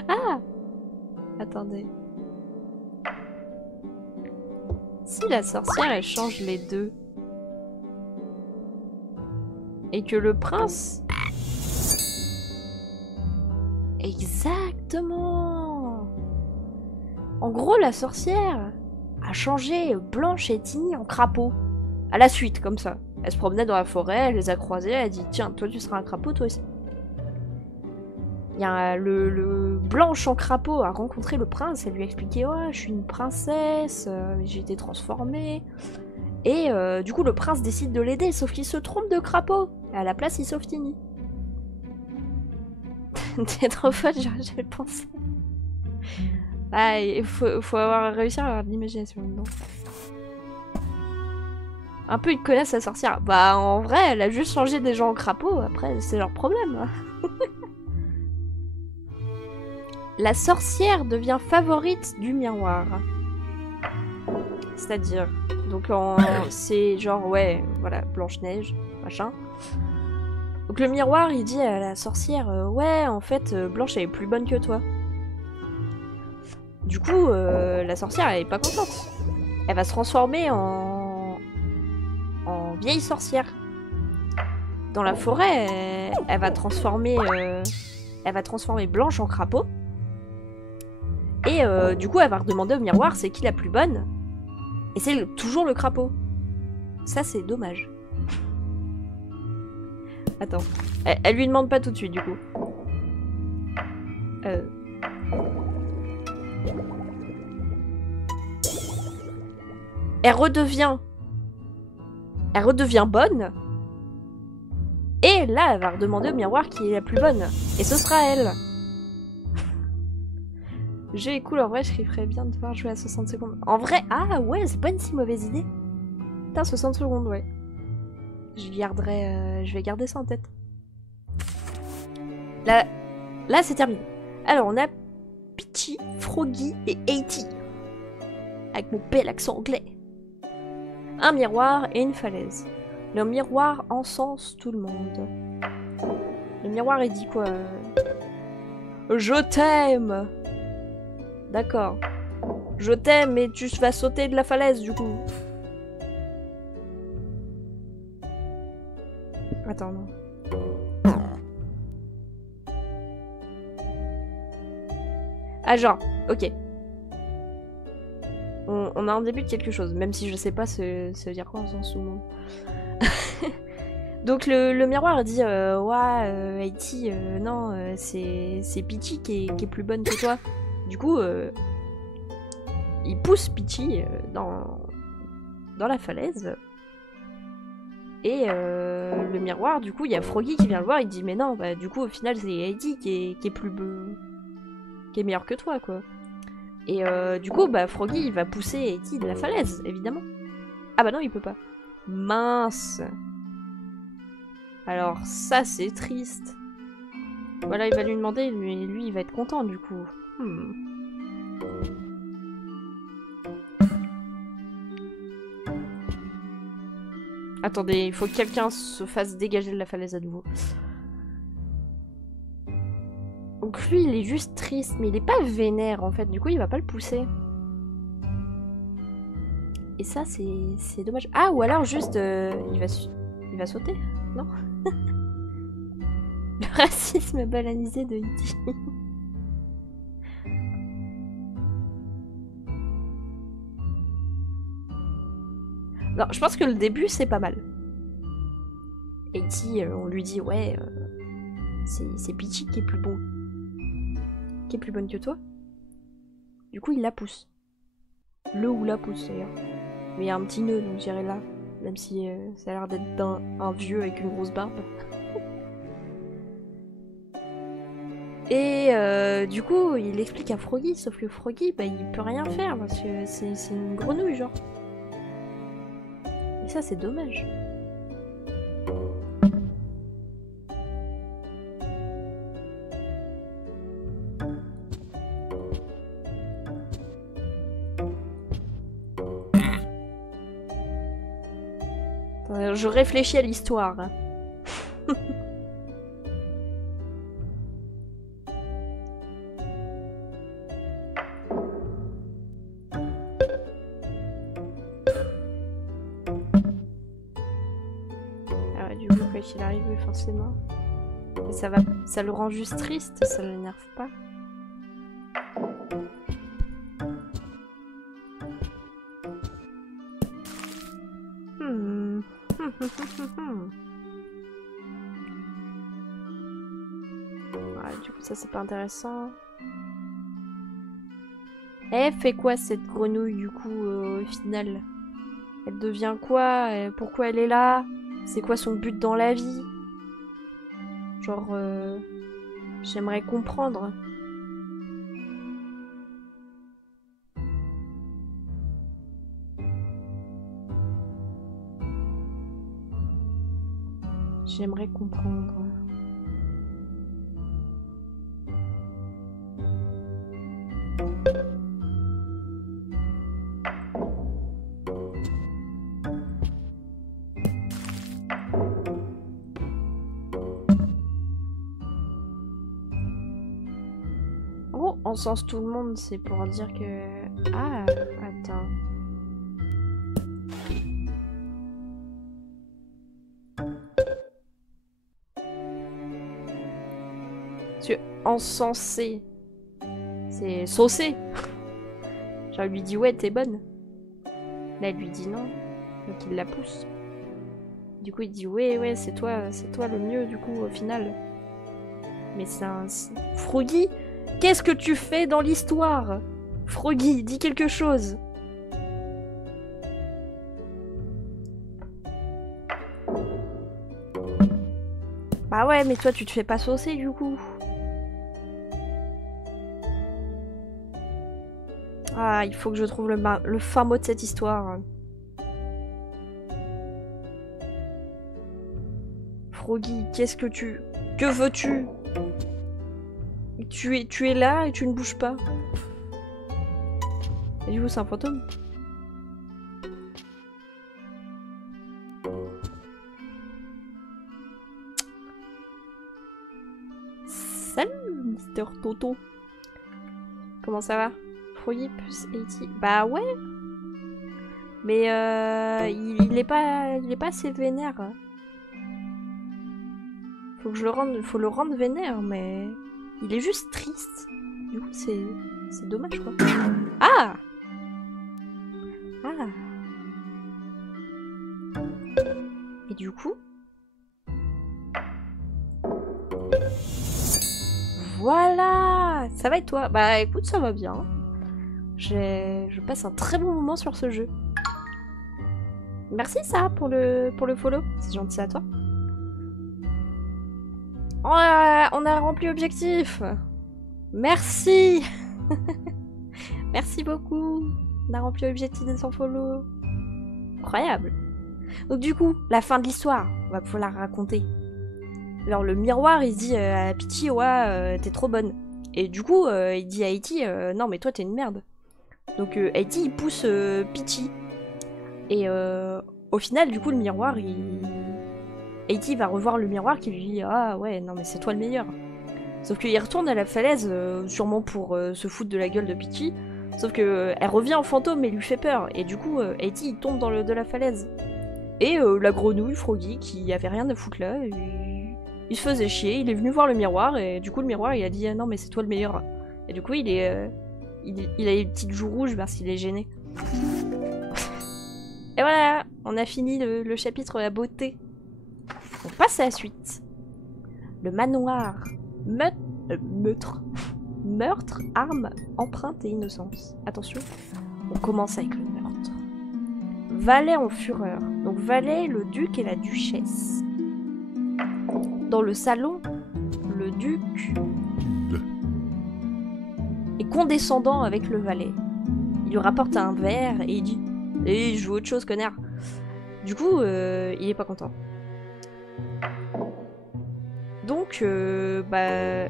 Ah! Attendez. Si la sorcière, elle change les deux. Et que le prince... Exactement! En gros, la sorcière, a changé Blanche et Tiny en crapaud. À la suite, comme ça. Elle se promenait dans la forêt, elle les a croisés, elle a dit tiens, toi tu seras un crapaud, toi aussi. Il y a le Blanche en crapaud a rencontré le prince, elle lui a expliqué oh, je suis une princesse, j'ai été transformée. Et du coup, le prince décide de l'aider, sauf qu'il se trompe de crapaud. Et à la place, il sauve Tiny. T'es trop folle, j'avais pensé. Ah, il faut avoir réussi à avoir de l'imagination dedans. Un peu ils connaissent la sorcière. Bah en vrai, elle a juste changé des gens en crapaud, après c'est leur problème. La sorcière devient favorite du miroir. C'est-à-dire, donc c'est genre, ouais, voilà, Blanche-Neige, machin. Donc le miroir, il dit à la sorcière, ouais, en fait, Blanche, elle est plus bonne que toi. Du coup, la sorcière, elle est pas contente. Elle va se transformer en vieille sorcière. Dans la forêt, elle va transformer Blanche en crapaud. Et du coup, elle va redemander au miroir, c'est qui la plus bonne? Et c'est toujours le crapaud. Ça, c'est dommage. Attends. Elle lui demande pas tout de suite, du coup. Elle redevient bonne. Et là, elle va redemander au miroir qui est la plus bonne. Et ce sera elle. Le jeu est cool, en vrai, je kifferais bien de devoir jouer à 60 secondes. En vrai, ah ouais, c'est pas une si mauvaise idée. Putain, 60 secondes, ouais. Je vais garder ça en tête. Là c'est terminé. Alors, on a Peachy, Froggy et Haiti. Avec mon bel accent anglais. Un miroir et une falaise. Le miroir encense tout le monde. Le miroir, il dit quoi? Je t'aime. D'accord. Je t'aime, mais tu vas sauter de la falaise, du coup. Attends, non. Ah, genre, ok. On a un début de quelque chose, même si je sais pas ça veut dire quoi en sens où... Donc le miroir dit ouais, Haiti, non, c'est Peachy qui est plus bonne que toi. Du coup, il pousse Peachy dans la falaise. Et le miroir, du coup, il y a Froggy qui vient le voir, il dit mais non, bah du coup au final c'est Haiti qui est meilleur que toi, quoi. Et du coup, bah Froggy il va pousser Haiti de la falaise, évidemment. Ah bah non, il peut pas. Mince. Alors ça c'est triste. Voilà, il va lui demander, lui il va être content du coup. Attendez, il faut que quelqu'un se fasse dégager de la falaise à nouveau. Donc lui il est juste triste, mais il est pas vénère en fait, du coup il va pas le pousser. Et ça c'est dommage. Ah, ou alors juste il va sauter, non? Le racisme bananisé de E.T. Non, je pense que le début c'est pas mal. E.T. On lui dit ouais, c'est Peachy qui est plus bon, qui est plus bonne que toi. Du coup il la pousse. Le ou la pousse d'ailleurs. Mais il y a un petit nœud donc j'irai là, même si ça a l'air d'être un vieux avec une grosse barbe. Et du coup, il explique à Froggy, sauf que Froggy, bah, il peut rien faire parce que c'est une grenouille, genre. Et ça, c'est dommage. Attends, je réfléchis à l'histoire. Hein. Qu'il arrive forcément. Et ça le rend juste triste, ça l'énerve pas. Ouais, du coup, ça c'est pas intéressant. Elle fait quoi cette grenouille du coup au final? Elle devient quoi? Pourquoi elle est là? C'est quoi son but dans la vie? Genre, j'aimerais comprendre. J'aimerais comprendre. Oh, on sens tout le monde, c'est pour dire que... Ah, attends. Parce que encensé, c'est saucé. Genre, elle lui dit ouais, t'es bonne. Là, elle lui dit non. Donc, il la pousse. Du coup, il dit ouais, c'est toi le mieux, du coup, au final. Mais c'est un... Froggy, qu'est-ce que tu fais dans l'histoire? Froggy, dis quelque chose. Bah ouais, mais toi, tu te fais pas saucer, du coup. Ah, il faut que je trouve le fin mot de cette histoire. Froggy, qu'est-ce que tu... Que veux-tu? Tu es là et tu ne bouges pas. Et du coup, c'est un fantôme. Salut, Mister Toto. Comment ça va? Froggy plus 80. Bah ouais. Mais il est pas assez vénère. Faut le rendre vénère, mais il est juste triste. Du coup, c'est dommage quoi. Ah! Ah! Et du coup, voilà! Ça va et toi? Bah écoute, ça va bien. Je passe un très bon moment sur ce jeu. Merci ça pour le follow. C'est gentil à toi. On a rempli l'objectif. Merci. Merci beaucoup. On a rempli l'objectif des 100 follow. Incroyable. Donc du coup, la fin de l'histoire, on va pouvoir la raconter. Alors le miroir, il se dit à Peachy, ouais, t'es trop bonne. Et du coup, il dit à Haiti, non mais toi t'es une merde. Donc Haiti, il pousse Peachy. Et au final, du coup, le miroir, Haiti va revoir le miroir qui lui dit, ah ouais, non mais c'est toi le meilleur. Sauf qu'il retourne à la falaise, sûrement pour se foutre de la gueule de Peachy. Sauf que elle revient en fantôme et lui fait peur. Et du coup, Haiti, il tombe dans de la falaise. Et la grenouille, Froggy, qui avait rien à foutre là, il se faisait chier, il est venu voir le miroir, et du coup le miroir il a dit ah, non mais c'est toi le meilleur. Et du coup il a les petites joues rouges parce qu'il est gêné. Et voilà, on a fini le chapitre La beauté. On passe à la suite. Le manoir. Meurtre, arme, empreinte et innocence. Attention, on commence avec le meurtre. Valet en fureur. Donc Valet, le duc et la duchesse. Dans le salon, le duc est condescendant avec le valet. Il lui rapporte un verre et il dit « Eh, je joue autre chose, connard !» Du coup, il est pas content. Donc, bah,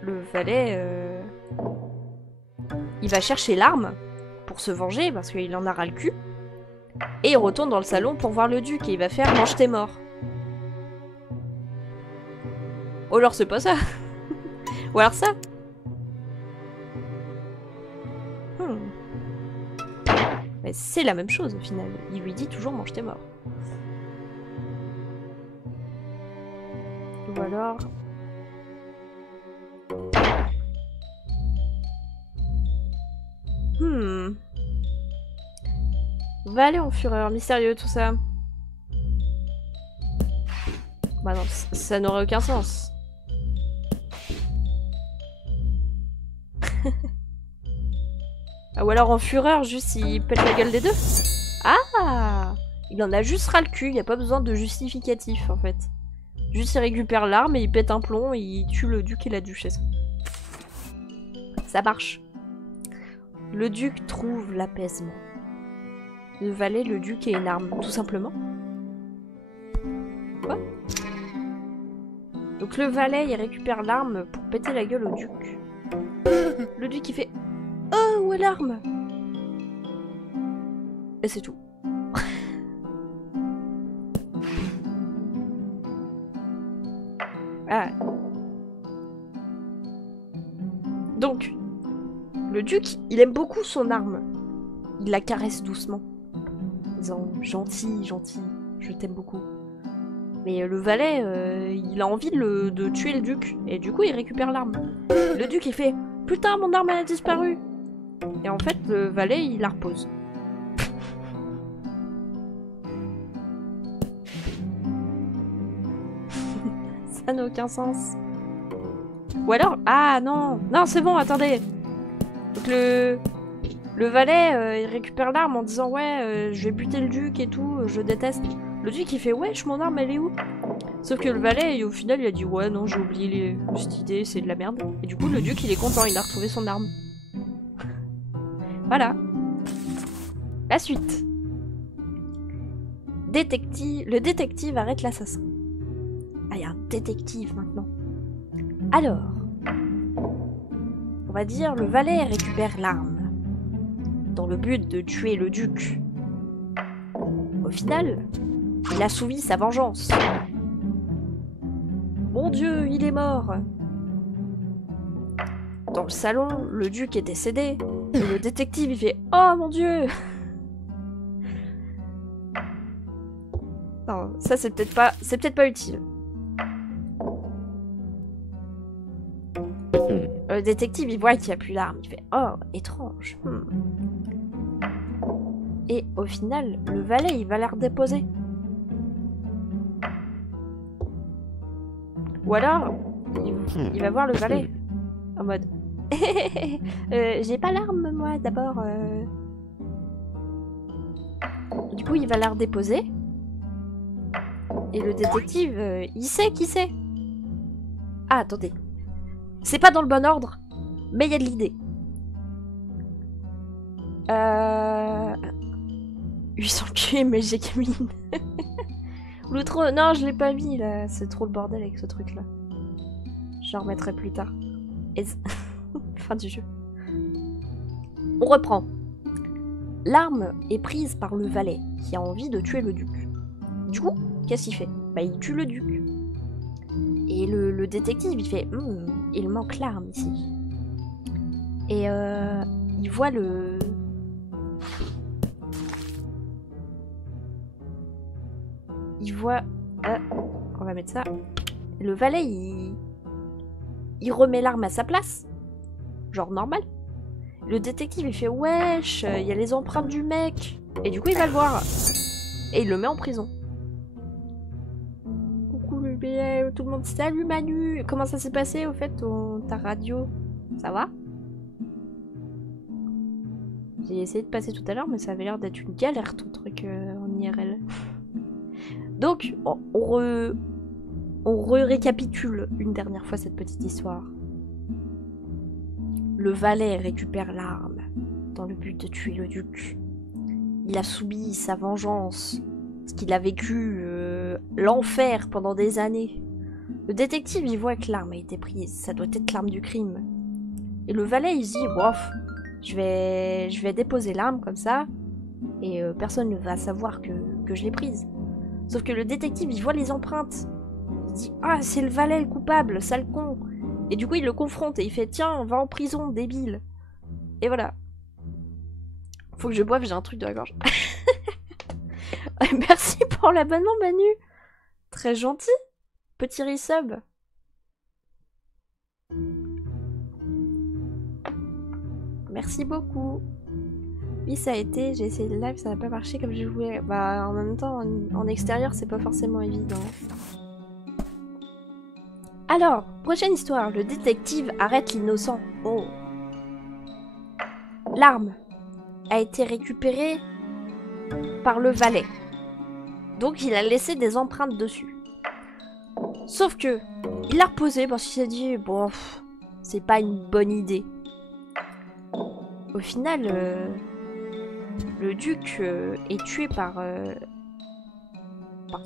le valet, il va chercher l'arme pour se venger parce qu'il en a ras le cul. Et il retourne dans le salon pour voir le duc et il va faire « Mange tes morts !» Ou alors c'est pas ça. Ou alors ça. Mais c'est la même chose au final. Il lui dit toujours mange tes morts. Ou alors... Valet en fureur, mystérieux tout ça. Bah non, ça n'aurait aucun sens. Ah, ou alors en fureur, juste il pète la gueule des deux. Ah! Il en a juste ras le cul, il n'y a pas besoin de justificatif en fait. Juste il récupère l'arme et il pète un plomb et il tue le duc et la duchesse. Ça marche. Le duc trouve l'apaisement. Le valet, le duc et une arme, tout simplement. Quoi? Donc le valet il récupère l'arme pour péter la gueule au duc. Le duc il fait « Oh, où est l'arme ?» Et c'est tout. Ah. Donc, le duc, il aime beaucoup son arme. Il la caresse doucement. En disant « Gentil, gentil, je t'aime beaucoup. » Mais le valet, il a envie de tuer le duc. Et du coup, il récupère l'arme. Le duc, il fait « Putain, mon arme, elle a disparu !» Et en fait, le valet, il la repose. Ça n'a aucun sens. Ou alors... Ah, non. Non, c'est bon, attendez. Donc le valet, il récupère l'arme en disant « Ouais, je vais buter le duc et tout, je déteste. » Le duc, il fait « Wesh, mon arme, elle est où ?» Sauf que le valet, au final, il a dit « Ouais, non, j'ai oublié cette idée, c'est de la merde. » Et du coup, le duc, il est content, il a retrouvé son arme. Voilà. La suite. Le détective arrête l'assassin. Ah, il y a un détective maintenant. Alors, on va dire le valet récupère l'arme dans le but de tuer le duc. Au final, il a soumis sa vengeance. Mon Dieu, il est mort. Dans le salon, le duc est décédé. Et le détective, il fait « Oh mon Dieu !» Non, ça c'est peut-être pas utile. Le détective, il voit qu'il n'y a plus l'arme. Il fait « Oh, étrange. Et au final, le valet, il va la redéposer. Ou alors, il va voir le valet. En mode j'ai pas l'arme, moi, d'abord. Du coup, il va la redéposer. Et le détective, il sait qui c'est. Ah, attendez. C'est pas dans le bon ordre, mais il y a de l'idée. 800 QI, mais j'ai Camille. L'autre, non, je l'ai pas mis, là. C'est trop le bordel avec ce truc-là. Je le remettrai plus tard. Et... fin du jeu. On reprend. L'arme est prise par le valet, qui a envie de tuer le duc. Du coup, qu'est-ce qu'il fait? Bah, il tue le duc. Et le détective, il fait il manque l'arme ici. Et il voit le... Il voit... on va mettre ça. Le valet, il remet l'arme à sa place. Genre normal. Le détective, il fait wesh, il y a les empreintes du mec. Et du coup, il va le voir. Et il le met en prison. Coucou, tout le monde, salut Manu. Comment ça s'est passé au fait, ta radio? Ça va? J'ai essayé de passer tout à l'heure, mais ça avait l'air d'être une galère ton truc en IRL. Donc, on récapitule une dernière fois cette petite histoire. Le valet récupère l'arme dans le but de tuer le duc. Il a subi sa vengeance, parce qu'il a vécu l'enfer pendant des années. Le détective, il voit que l'arme a été prise, ça doit être l'arme du crime. Et le valet, il se dit, bof, je vais déposer l'arme comme ça, et personne ne va savoir que je l'ai prise. Sauf que le détective, il voit les empreintes. Il dit, ah, c'est le valet le coupable, sale con. Et du coup, il le confronte et il fait, tiens, va en prison, débile. Et voilà. Faut que je boive, j'ai un truc de la gorge. Merci pour l'abonnement, Manu. Très gentil. Petit resub. Merci beaucoup. Oui, ça a été, j'ai essayé le live, ça n'a pas marché comme je voulais. Bah, en même temps, en extérieur, c'est pas forcément évident. Alors, prochaine histoire. Le détective arrête l'innocent. Oh. L'arme a été récupérée par le valet. Donc il a laissé des empreintes dessus. Sauf que, il l'a reposée parce qu'il s'est dit, bon, c'est pas une bonne idée. Au final, le duc est tué par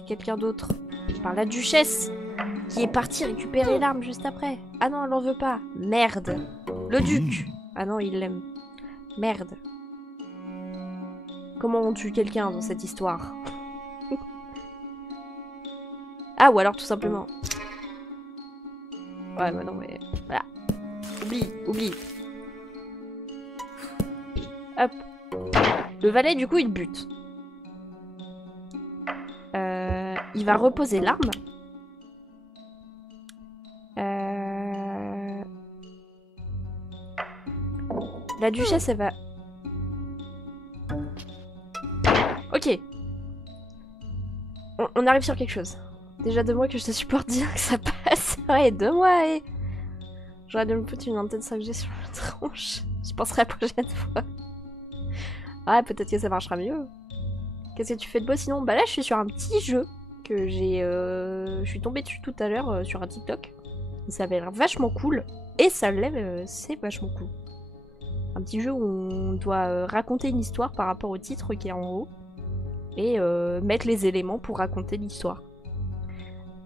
quelqu'un d'autre. Par la duchesse, qui est partie récupérer l'arme juste après. Ah non, elle en veut pas. Merde. Le duc. Ah non, il l'aime. Merde. Comment on tue quelqu'un dans cette histoire? Ah, ou alors tout simplement. Ouais, bah non, mais... Voilà. Oublie. Hop. Le valet, du coup, il bute. Il va reposer l'arme. La duchesse, elle va... Ok. On arrive sur quelque chose. Déjà 2 mois que je te supporte dire que ça passe. Ouais, 2 mois et... J'aurais dû me foutre une antenne 5G sur la tronche. Je penserai la prochaine fois. Ouais, peut-être que ça marchera mieux. Qu'est-ce que tu fais de beau sinon? Bah là, je suis sur un petit jeu que j'ai... Je suis tombée dessus tout à l'heure sur un TikTok. Ça avait l'air vachement cool. Et ça l'est, c'est vachement cool. Un petit jeu où on doit raconter une histoire par rapport au titre qui est en haut. Et mettre les éléments pour raconter l'histoire.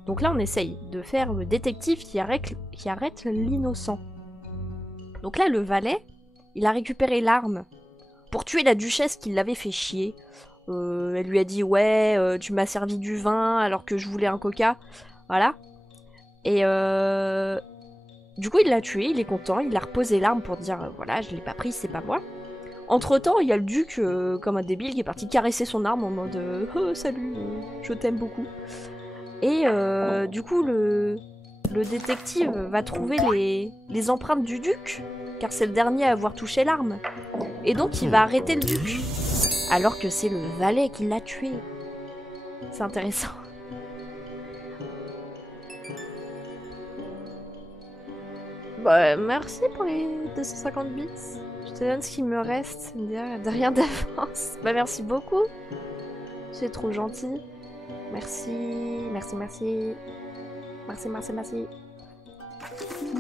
Donc là, on essaye de faire le détective qui arrête l'innocent. Donc là, le valet, il a récupéré l'arme pour tuer la duchesse qui l'avait fait chier. Elle lui a dit « Ouais, tu m'as servi du vin alors que je voulais un coca. » Voilà. Et du coup, il l'a tué, il est content, il a reposé l'arme pour dire « Voilà, je l'ai pas prise, c'est pas moi. » Entre-temps, il y a le duc, comme un débile, qui est parti caresser son arme en mode « Oh, salut, je t'aime beaucoup. » Et du coup, le détective va trouver les empreintes du duc, car c'est le dernier à avoir touché l'arme. Et donc, il va arrêter le duc, alors que c'est le valet qui l'a tué. C'est intéressant. Bah, merci pour les 250 bits. Je te donne ce qu'il me reste, de rien d'avance. Bah, merci beaucoup. C'est trop gentil. Merci.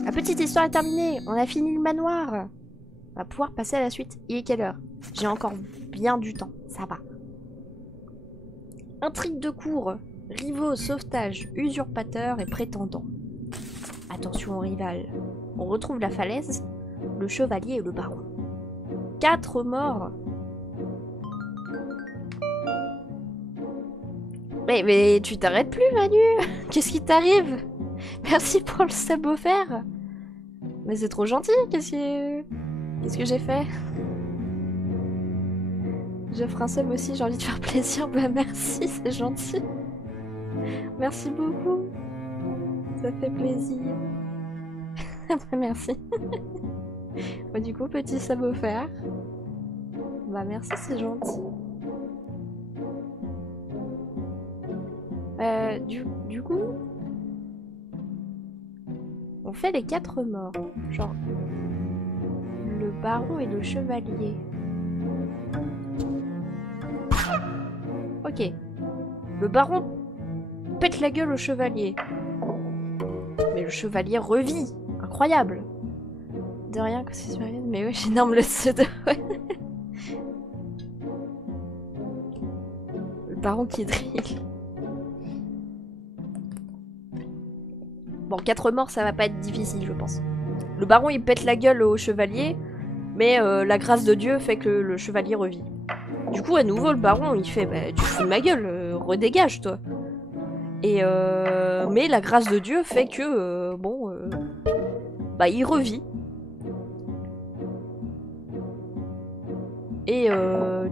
La petite histoire est terminée. On a fini le manoir. On va pouvoir passer à la suite. Il est quelle heure? J'ai encore bien du temps. Ça va. Intrigue de cour. Rivaux, sauvetage, usurpateur et prétendant. Attention aux rivales. On retrouve la falaise, le chevalier et le baron. 4 morts. Mais tu t'arrêtes plus, Manu. Qu'est-ce qui t'arrive? Merci pour le sub offert. Mais c'est trop gentil. Qu'est-ce que j'ai fait? J'offre un sub aussi, j'ai envie de faire plaisir. Bah merci, c'est gentil. Merci beaucoup. Ça fait plaisir. Merci. Bah, du coup, petit sub offert. Bah merci, c'est gentil. Du coup, on fait les 4 morts. Genre, le baron et le chevalier. Ok. Le baron pète la gueule au chevalier. Mais le chevalier revit. Incroyable. De rien que c'est sérieux. Mais ouais, j'énorme le pseudo. Le baron qui drille. Bon, 4 morts, ça va pas être difficile, je pense. Le baron, il pète la gueule au chevalier, mais la grâce de Dieu fait que le chevalier revit. Du coup, à nouveau, le baron, il fait bah, « Tu fous de ma gueule, redégage, toi !» Et mais la grâce de Dieu fait que, bah, il revit. Et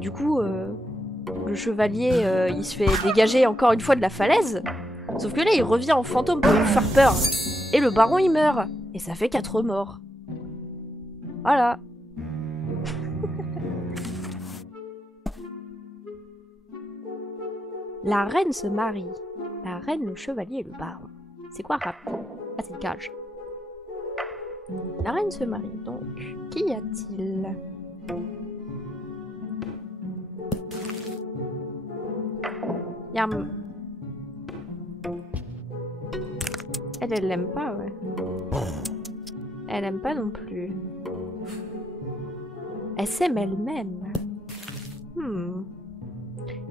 du coup, le chevalier, il se fait dégager encore une fois de la falaise. Sauf que là, il revient en fantôme pour lui faire peur. Et le baron, il meurt. Et ça fait 4 morts. Voilà. La reine se marie. La reine, le chevalier et le baron. C'est quoi rap? Ah, c'est une cage. La reine se marie, donc. Qu'y a-t-il? Elle l'aime pas, ouais. Elle aime pas non plus. Elle s'aime elle-même.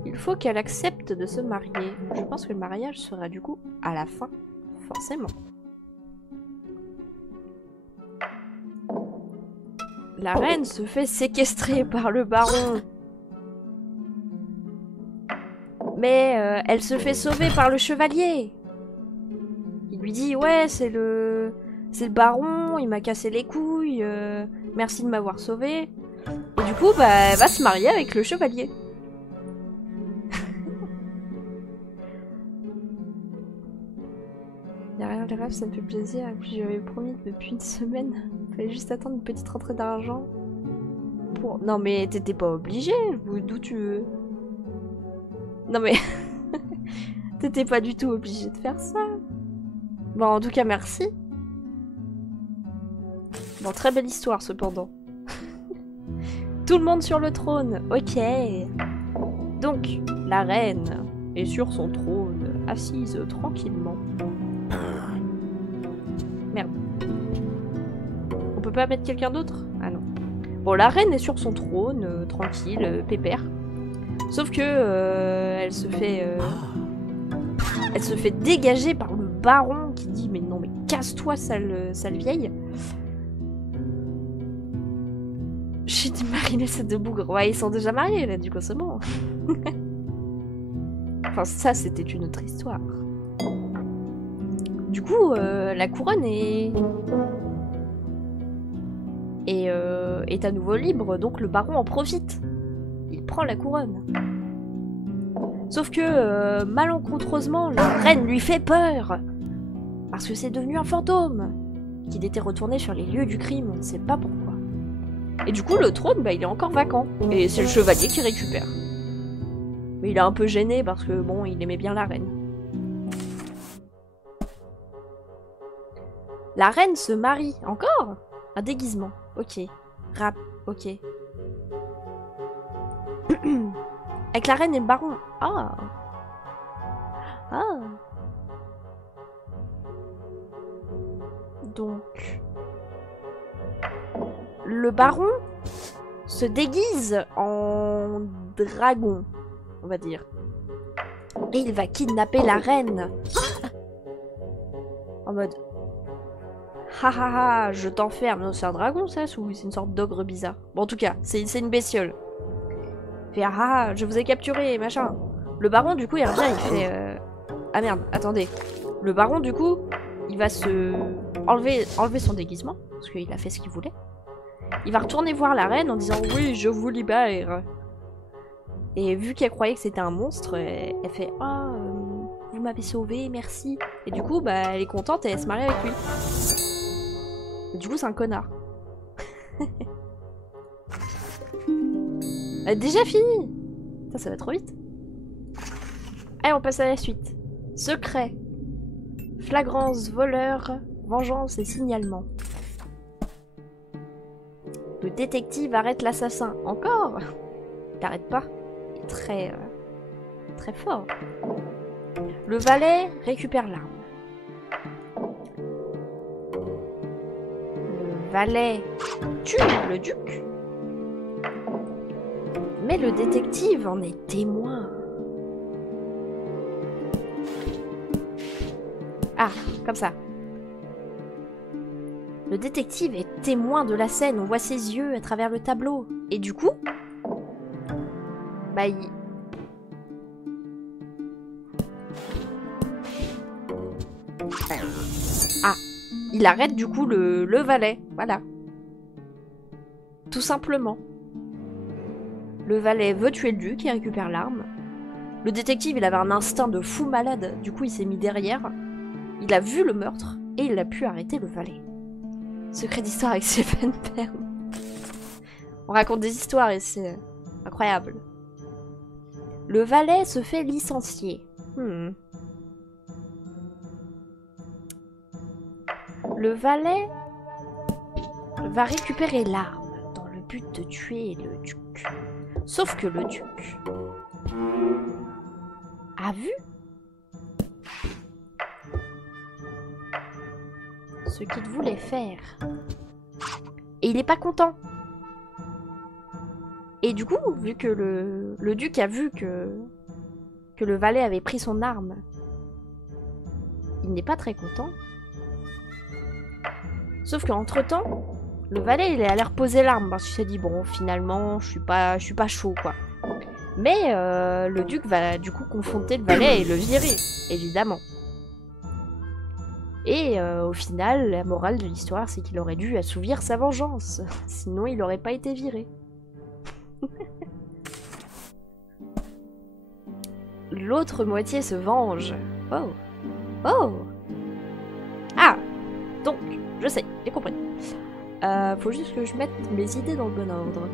Il faut qu'elle accepte de se marier. Je pense que le mariage sera du coup à la fin, forcément. La reine se fait séquestrer par le baron. Mais elle se fait sauver par le chevalier. Il lui dit ouais c'est le baron, il m'a cassé les couilles, merci de m'avoir sauvé. Et du coup bah elle va se marier avec le chevalier. Derrière les rêves ça me fait plaisir et puis j'avais promis depuis une semaine. Fallait juste attendre une petite rentrée d'argent. Pour... Non mais t'étais pas obligé, d'où tu veux. Non mais t'étais pas du tout obligé de faire ça. Bon en tout cas merci. Bon très belle histoire cependant. Tout le monde sur le trône, ok. Donc la reine est sur son trône, assise tranquillement. Merde. On peut pas mettre quelqu'un d'autre? Ah non. Bon la reine est sur son trône, tranquille, pépère. Sauf que elle se fait dégager par le baron qui dit mais non mais casse-toi sale vieille. J'ai dit mariner ces deux bougres. Ouais ils sont déjà mariés là du coup c'est bon. Enfin ça c'était une autre histoire. Du coup la couronne est à nouveau libre donc le baron en profite. Il prend la couronne. Sauf que, malencontreusement, la reine lui fait peur. Parce que c'est devenu un fantôme. Qu'il était retourné sur les lieux du crime, on ne sait pas pourquoi. Et du coup, le trône, bah, il est encore vacant. Et c'est le chevalier qui récupère. Mais il est un peu gêné parce que, bon, il aimait bien la reine. La reine se marie. Encore? Un déguisement. Ok. Rap. Ok. Avec la reine et le baron. Ah. Ah. Donc. Le baron se déguise en dragon, on va dire. Et il va kidnapper la reine. En mode. Ha ha ha, je t'enferme. Non, c'est un dragon ça, ou c'est une sorte d'ogre bizarre. Bon, en tout cas, c'est une bestiole. Il fait ah, je vous ai capturé, machin. Le baron, du coup, il revient, il fait ah merde, attendez. Le baron, du coup, il va se enlever son déguisement, parce qu'il a fait ce qu'il voulait. Il va retourner voir la reine en disant oui, je vous libère. Et vu qu'elle croyait que c'était un monstre, elle fait ah, vous m'avez sauvé, merci. Et du coup, bah, elle est contente et elle se marie avec lui. Et du coup, c'est un connard. Déjà fini. Ça va trop vite. Allez, on passe à la suite. Secret. Flagrance, voleur, vengeance et signalement. Le détective arrête l'assassin. Encore? Il n'arrête pas. Il est très, très fort. Le valet récupère l'arme. Le valet tue le duc. Mais le détective en est témoin. Ah, comme ça. Le détective est témoin de la scène, on voit ses yeux à travers le tableau. Et du coup, bah Ah, il arrête du coup le valet, voilà. Tout simplement. Le valet veut tuer le duc et récupère l'arme. Le détective, il avait un instinct de fou malade, du coup il s'est mis derrière. Il a vu le meurtre et il a pu arrêter le valet. Secret d'histoire avec Stéphane Pern. On raconte des histoires et c'est incroyable. Le valet se fait licencier. Le valet va récupérer l'arme dans le but de tuer le duc. Sauf que le duc a vu ce qu'il voulait faire. Et il n'est pas content. Et du coup, vu que le duc a vu que le valet avait pris son arme, il n'est pas très content. Sauf qu'entre-temps, le valet, il est allé reposer l'arme parce qu'il s'est dit, bon, finalement, je suis pas chaud, quoi. Mais le duc va du coup confronter le valet et le virer, évidemment. Et au final, la morale de l'histoire, c'est qu'il aurait dû assouvir sa vengeance. Sinon, il n'aurait pas été viré. L'autre moitié se venge. Oh. Oh. Ah. Donc, je sais, j'ai compris. Faut juste que je mette mes idées dans le bon ordre.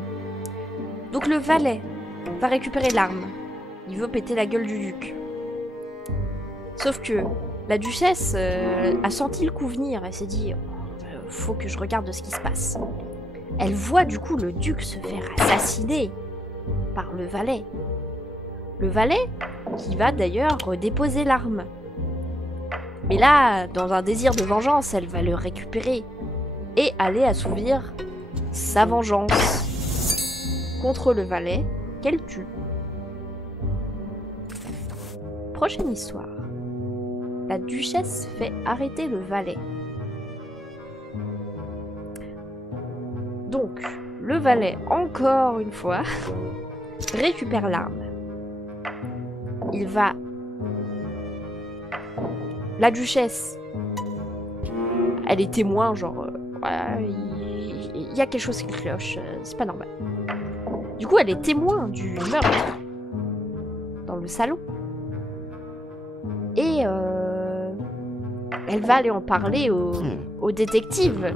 Donc le valet va récupérer l'arme. Il veut péter la gueule du duc. Sauf que la duchesse a senti le coup venir. Elle s'est dit, faut que je regarde ce qui se passe. Elle voit du coup le duc se faire assassiner par le valet. Le valet qui va d'ailleurs redéposer l'arme. Mais là, dans un désir de vengeance, elle va le récupérer et aller assouvir sa vengeance contre le valet qu'elle tue. Prochaine histoire. La duchesse fait arrêter le valet. Donc, le valet, encore une fois, récupère l'arme. Il va... La duchesse, elle est témoin, genre... voilà, il y a quelque chose qui cloche, c'est pas normal. Du coup, elle est témoin du meurtre dans le salon. Et elle va aller en parler au détective.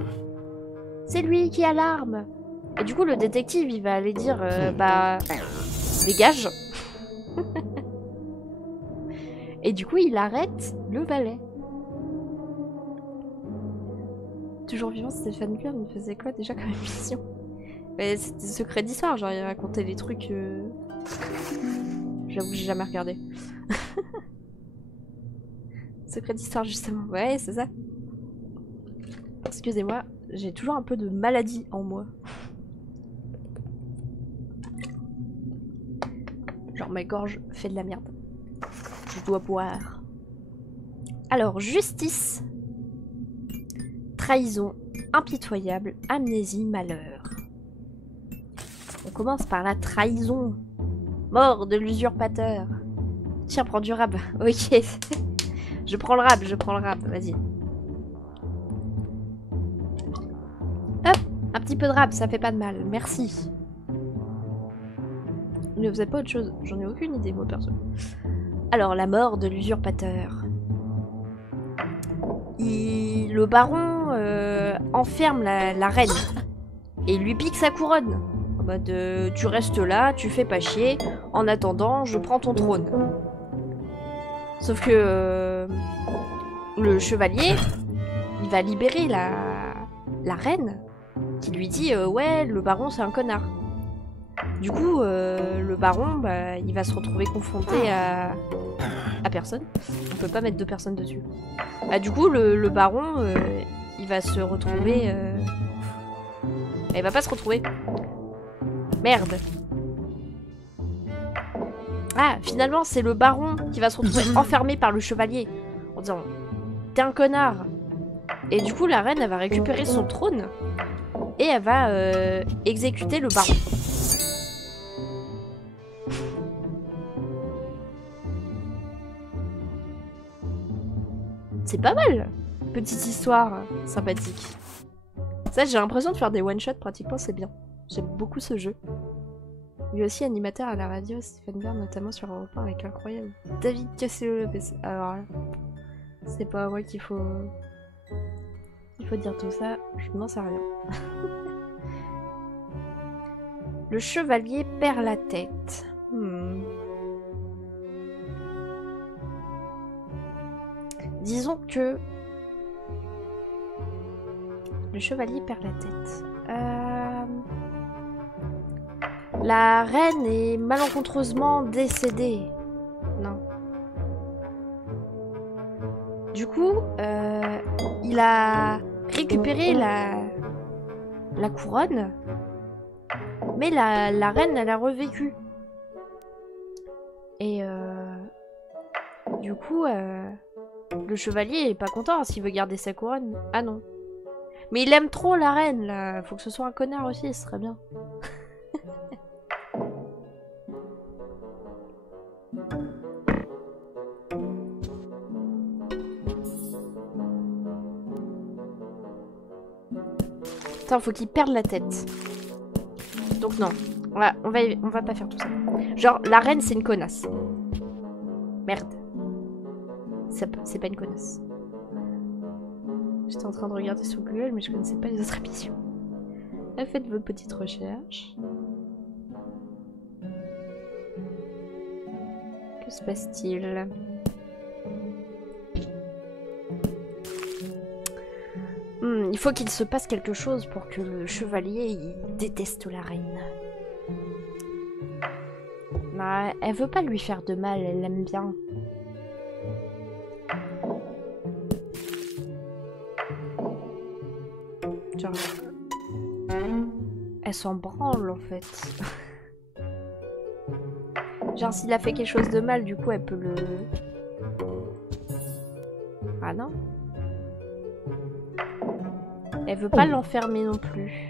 C'est lui qui a l'arme. Et du coup, le détective, il va aller dire, bah, dégage. Et du coup, il arrête le valet. Toujours vivant, Stéphane Clair, il faisait quoi déjà comme émission? C'était Secret d'Histoire, genre il racontait des trucs... J'avoue que j'ai jamais regardé. Secret d'Histoire, justement. Ouais, c'est ça. Excusez-moi, j'ai toujours un peu de maladie en moi. Genre ma gorge fait de la merde. Je dois boire. Alors, justice. Trahison, impitoyable, amnésie, malheur. On commence par la trahison. Mort de l'usurpateur. Tiens, prends du rab. Ok. Je prends le rab, vas-y. Hop, un petit peu de rab, ça fait pas de mal, merci. Ne faisait pas autre chose, j'en ai aucune idée, moi, perso. Alors, la mort de l'usurpateur. Le baron enferme la reine et lui pique sa couronne. En mode, tu restes là, tu fais pas chier. En attendant, je prends ton trône. Sauf que le chevalier, il va libérer la reine qui lui dit ouais, le baron c'est un connard. Du coup, le baron, bah, il va se retrouver confronté à personne. On peut pas mettre deux personnes dessus. Bah, du coup, le baron, il va se retrouver... Il va pas se retrouver. Merde. Ah, finalement, c'est le baron qui va se retrouver enfermé par le chevalier. En disant, t'es un connard. Et du coup, la reine, elle va récupérer son trône. Et elle va exécuter le baron. C'est pas mal. Petite histoire sympathique. Ça, j'ai l'impression de faire des one-shots pratiquement, c'est bien. J'aime beaucoup ce jeu. Lui aussi animateur à la radio, Stéphane Bern, notamment sur Europe 1 avec l'incroyable David Casséo-Lopez. Alors là, c'est pas à moi qu'il faut dire tout ça, je n'en sais rien. Le chevalier perd la tête. Disons que Le chevalier perd la tête. La reine est malencontreusement décédée. Non. Du coup, il a récupéré la couronne, mais la reine, elle a revécu. Et du coup, le chevalier est pas content s'il veut garder sa couronne. Ah non. Mais il aime trop la reine, là. Faut que ce soit un connard aussi, ce serait bien. Attends, faut qu'il perde la tête. Donc non. On va pas faire tout ça. Genre, la reine, c'est une connasse. Merde. C'est pas une connasse. J'étais en train de regarder sur Google, mais je connaissais pas les autres émissions. Faites vos petites recherches. Que se passe-t-il? Il faut qu'il se passe quelque chose pour que le chevalier il déteste la reine. Bah, elle veut pas lui faire de mal, elle l'aime bien. Genre... Elle s'en branle en fait. Genre s'il a fait quelque chose de mal, du coup elle peut le... Ah non? Elle veut pas l'enfermer non plus.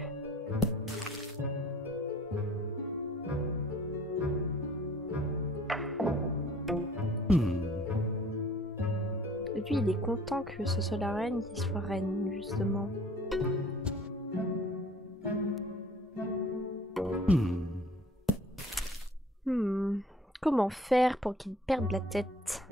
Et puis il est content que ce soit la reine qui soit reine, justement. Comment faire pour qu'il perde la tête?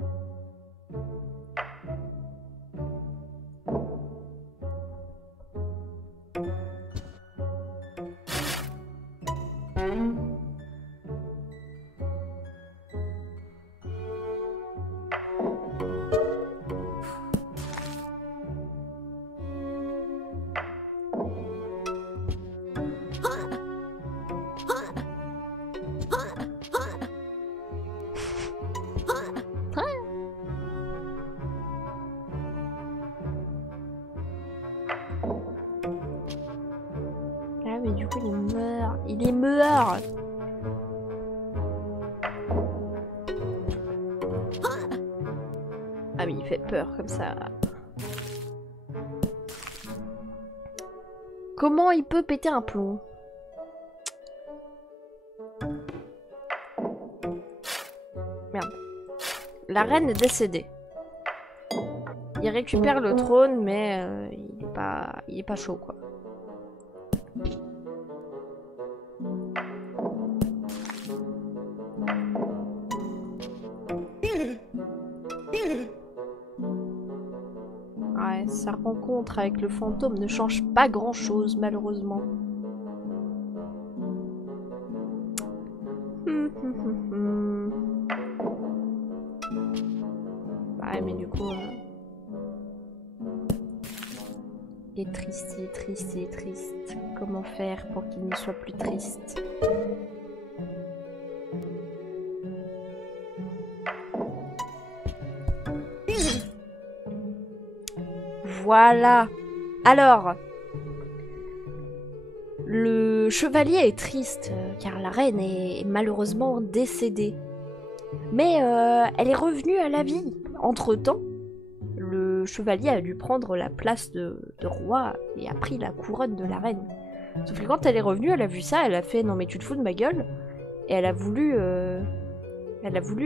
Ah mais du coup il meurt. Il est mort. Ah mais il fait peur comme ça. Comment il peut péter un plomb? Merde. La reine est décédée. Il récupère le trône mais il est pas chaud quoi. Ouais, sa rencontre avec le fantôme ne change pas grand chose, malheureusement. Ouais, mais du coup... il est triste, il est triste, il est triste. Comment faire pour qu'il ne soit plus triste? Voilà. Alors, le chevalier est triste car la reine est malheureusement décédée. Mais elle est revenue à la vie. Entre-temps, le chevalier a dû prendre la place de roi et a pris la couronne de la reine. Sauf que quand elle est revenue, elle a vu ça, elle a fait « Non mais tu te fous de ma gueule ?» Et elle a voulu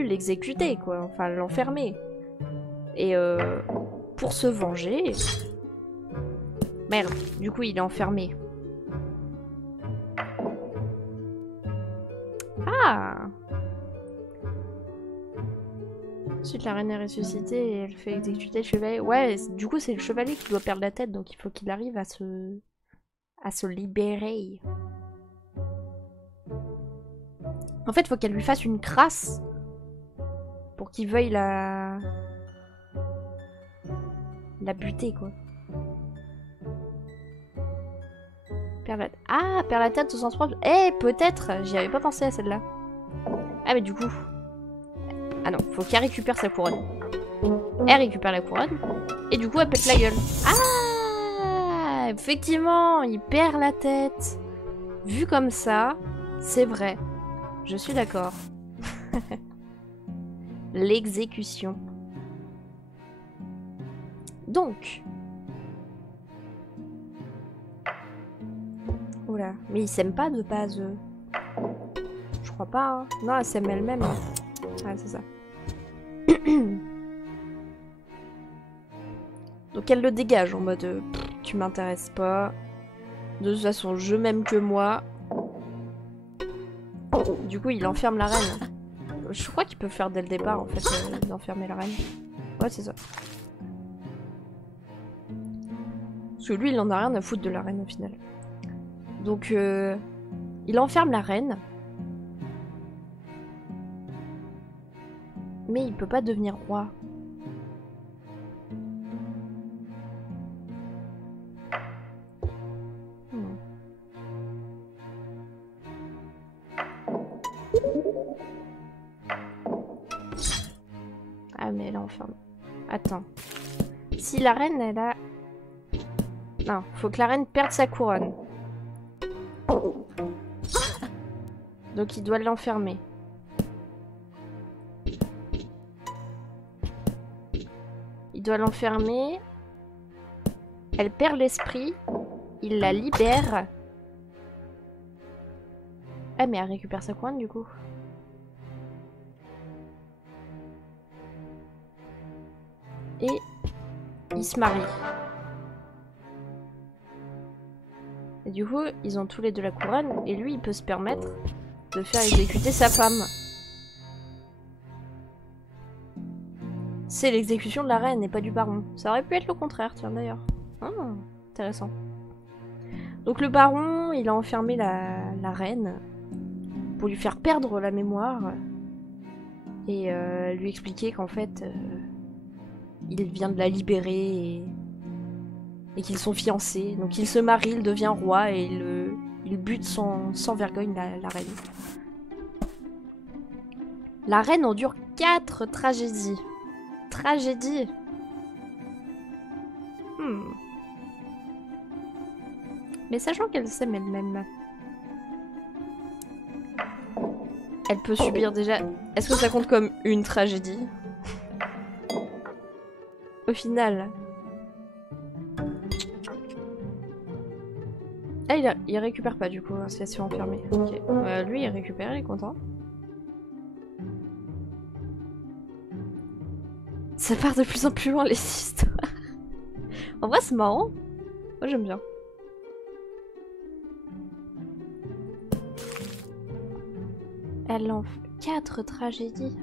l'exécuter, quoi. Enfin, l'enfermer. Et pour se venger... Merde, du coup il est enfermé. Ah! Ensuite la reine est ressuscitée et elle fait exécuter le chevalier. Ouais, du coup c'est le chevalier qui doit perdre la tête, donc il faut qu'il arrive à se libérer. En fait, il faut qu'elle lui fasse une crasse pour qu'il veuille la buter, quoi. Ah, perd la tête au sens propre. Eh, peut-être. J'y avais pas pensé à celle-là. Ah, mais du coup... Ah non, faut qu'elle récupère sa couronne. Elle récupère la couronne. Et du coup, elle pète la gueule. Ah, effectivement, il perd la tête. Vu comme ça, c'est vrai. Je suis d'accord. L'exécution. Donc... Oula, mais ils s'aiment pas de base, eux. Je crois pas, hein. Non, elles s'aiment elles-mêmes. Ouais, c'est ça. Donc elle le dégage en mode tu m'intéresses pas. De toute façon, je m'aime que moi. Du coup, il enferme la reine. Je crois qu'il peut faire dès le départ en fait d'enfermer la reine. Ouais, c'est ça. Parce que lui, il en a rien à foutre de la reine au final. Donc, il enferme la reine. Mais il peut pas devenir roi. Ah, mais elle est enfermée. Attends. Si la reine, elle a... Non, faut que la reine perde sa couronne. Donc il doit l'enfermer. Il doit l'enfermer. Elle perd l'esprit. Il la libère. Ah mais elle récupère sa couronne du coup. Et ils se marient. Et du coup, ils ont tous les deux la couronne. Et lui, il peut se permettre de faire exécuter sa femme. C'est l'exécution de la reine et pas du baron. Ça aurait pu être le contraire, tiens d'ailleurs. Ah, intéressant. Donc le baron, il a enfermé la reine pour lui faire perdre la mémoire et lui expliquer qu'en fait, il vient de la libérer et qu'ils sont fiancés. Donc il se marie, il devient roi et il bute sans vergogne la reine. La reine endure 4 tragédies. Tragédie. Mais sachant qu'elle s'aime elle-même, elle peut subir déjà... Est-ce que ça compte comme une tragédie? Au final... Ah, il récupère pas du coup, hein, si elle se fait enfermer. Ok. Lui, il récupère, il est content. Ça part de plus en plus loin les histoires. En vrai, c'est marrant. Moi, j'aime bien. Elle en fait 4 tragédies.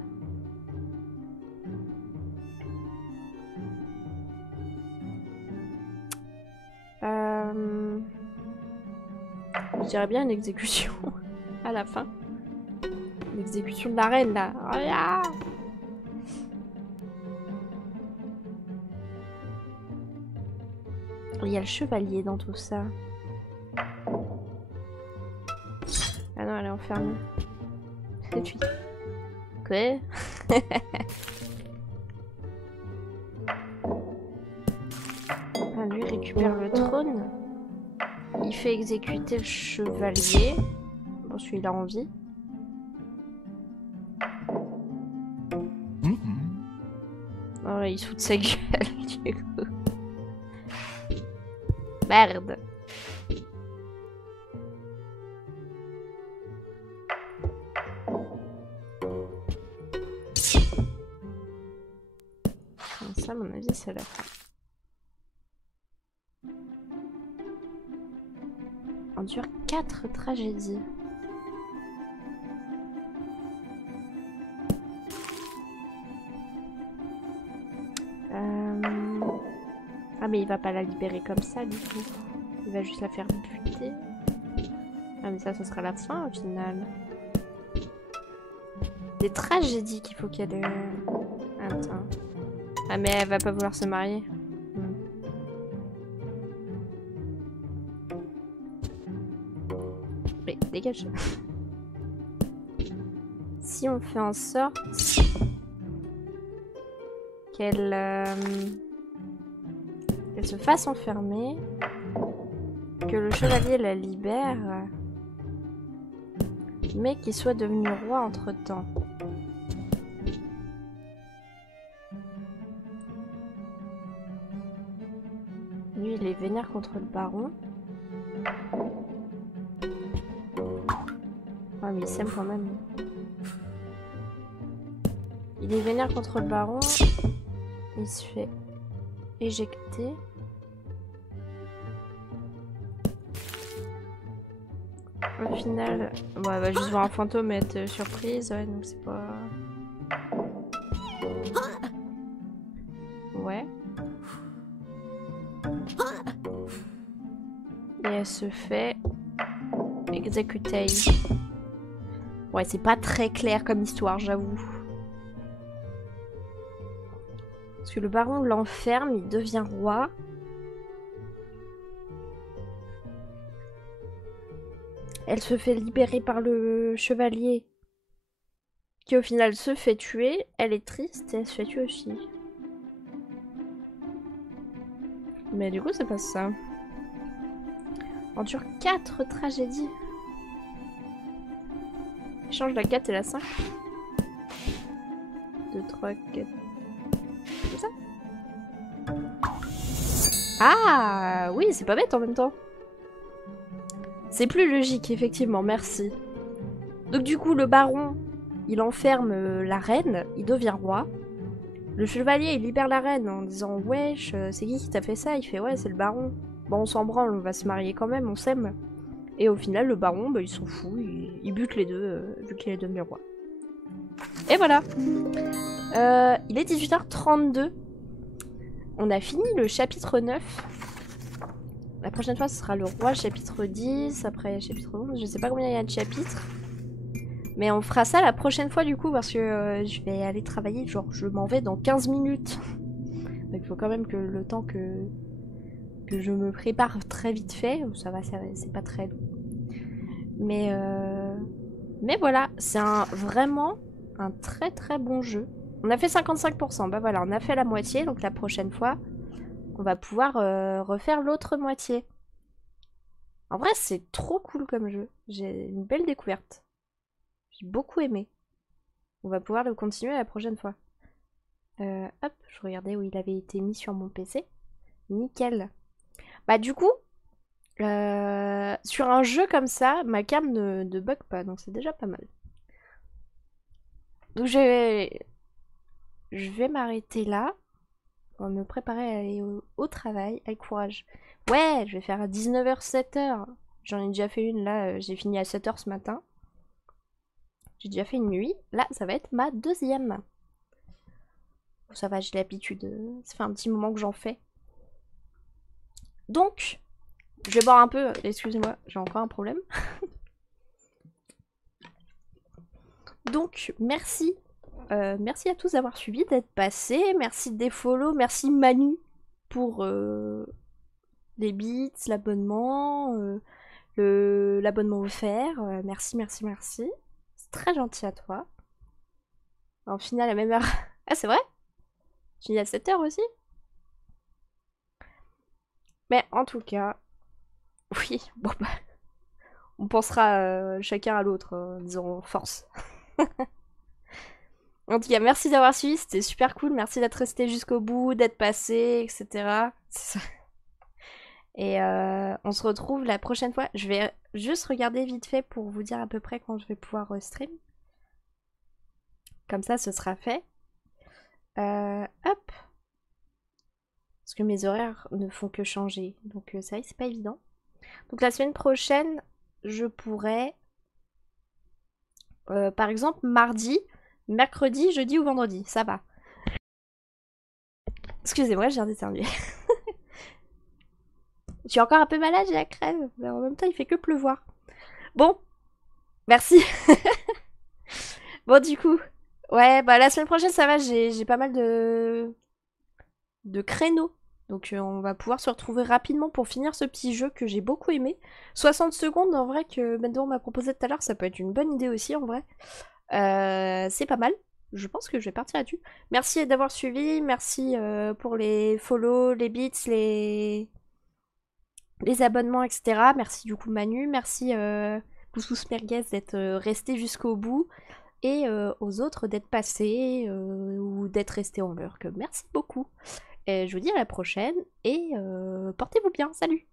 Je dirais bien une exécution à la fin. L'exécution de la reine là. Oh là. Il y a le chevalier dans tout ça. Ah non, elle est enfermée. C'est lui. Quoi? Ah, lui récupère le trône. Il fait exécuter le chevalier. Bon, celui-là en vie. Oh, il se fout de sa gueule, du coup. Merde. Ça, à mon avis, c'est la fin. Endure 4 tragédies. Ah mais il va pas la libérer comme ça du coup. Il va juste la faire buter. Ah mais ça sera la fin au final. Des tragédies qu'il faut qu'elle ait... Attends. Ah mais elle va pas vouloir se marier. Dégage. Si on fait en sorte qu'elle se fasse enfermer, que le chevalier la libère, mais qu'il soit devenu roi entre-temps. Lui, il est vénère contre le baron. Ouais, mais il s'aime quand même. Il est vénère contre le baron. Il se fait éjecter. Au final, bon, elle va juste voir un fantôme et être surprise. Ouais, donc c'est pas... Ouais. Et elle se fait exécuter. Ouais, c'est pas très clair comme histoire, j'avoue. Parce que le baron l'enferme, il devient roi. Elle se fait libérer par le chevalier, qui au final se fait tuer. Elle est triste et elle se fait tuer aussi. Mais du coup, c'est pas ça. Endure 4 tragédies. Change la 4 et la 5. 2, 3, 4. C'est ça? Ah oui, c'est pas bête en même temps. C'est plus logique, effectivement, merci. Donc du coup, le baron, il enferme la reine, il devient roi. Le chevalier, il libère la reine en disant « Wesh, c'est qui t'a fait ça ?» Il fait « Ouais, c'est le baron. » Bon, on s'en branle, on va se marier quand même, on s'aime. Et au final, le baron, bah, il s'en fout, il bute les deux, vu qu'il est devenu roi. Et voilà. Il est 18h32. On a fini le chapitre 9. La prochaine fois, ce sera le roi, chapitre 10, après chapitre 11. Je sais pas combien il y a de chapitres. Mais on fera ça la prochaine fois, du coup, parce que je vais aller travailler. Genre, je m'en vais dans 15 minutes. Donc, il faut quand même que le temps que je me prépare très vite fait. Ça va, c'est pas très long. Mais voilà, c'est vraiment un très très bon jeu. On a fait 55%. Bah voilà, on a fait la moitié. Donc, la prochaine fois, on va pouvoir refaire l'autre moitié. En vrai, c'est trop cool comme jeu. J'ai une belle découverte. J'ai beaucoup aimé. On va pouvoir le continuer la prochaine fois. Hop, je regardais où il avait été mis sur mon PC. Nickel. Bah du coup, sur un jeu comme ça, ma cam ne bug pas, donc c'est déjà pas mal. Donc je vais m'arrêter là. On va me préparer à aller au travail avec courage. Ouais, je vais faire à 19h, 7h. J'en ai déjà fait une là, j'ai fini à 7h ce matin. J'ai déjà fait une nuit. Là, ça va être ma deuxième. Ça va, j'ai l'habitude. Ça fait un petit moment que j'en fais. Donc, je vais boire un peu. Excusez-moi, j'ai encore un problème. Donc, merci. Merci à tous d'avoir suivi, d'être passés. Merci des follow. Merci Manu pour les bits, l'abonnement, l'abonnement offert. Merci, merci, merci. C'est très gentil à toi. En finale, à la même heure. Ah, c'est vrai? Je finis à 7h aussi? Mais en tout cas, oui, bon bah, on pensera chacun à l'autre, disons force. En tout cas, merci d'avoir suivi, c'était super cool, merci d'être resté jusqu'au bout, d'être passé, etc. Et on se retrouve la prochaine fois. Je vais juste regarder vite fait pour vous dire à peu près quand je vais pouvoir stream. Comme ça, ce sera fait. Hop. Parce que mes horaires ne font que changer. Donc c'est vrai que c'est pas évident. Donc la semaine prochaine, je pourrais... par exemple, mardi, mercredi, jeudi ou vendredi. Ça va. Excusez-moi, j'ai un d'éternuer. Je suis encore un peu malade, j'ai la crève. Mais en même temps, il fait que pleuvoir. Bon. Merci. Bon, du coup... Ouais, bah la semaine prochaine, ça va. J'ai pas mal de créneaux Donc on va pouvoir se retrouver rapidement pour finir ce petit jeu que j'ai beaucoup aimé. 60 secondes en vrai que Bendor m'a proposé tout à l'heure, ça peut être une bonne idée aussi en vrai. C'est pas mal. Je pense que je vais partir là-dessus. Merci d'avoir suivi, merci pour les follow, les bits, les abonnements, etc. Merci du coup Manu, merci Poussous Merguez d'être resté jusqu'au bout et aux autres d'être passés ou d'être restés en lurk. Merci beaucoup. Et je vous dis à la prochaine et portez-vous bien. Salut!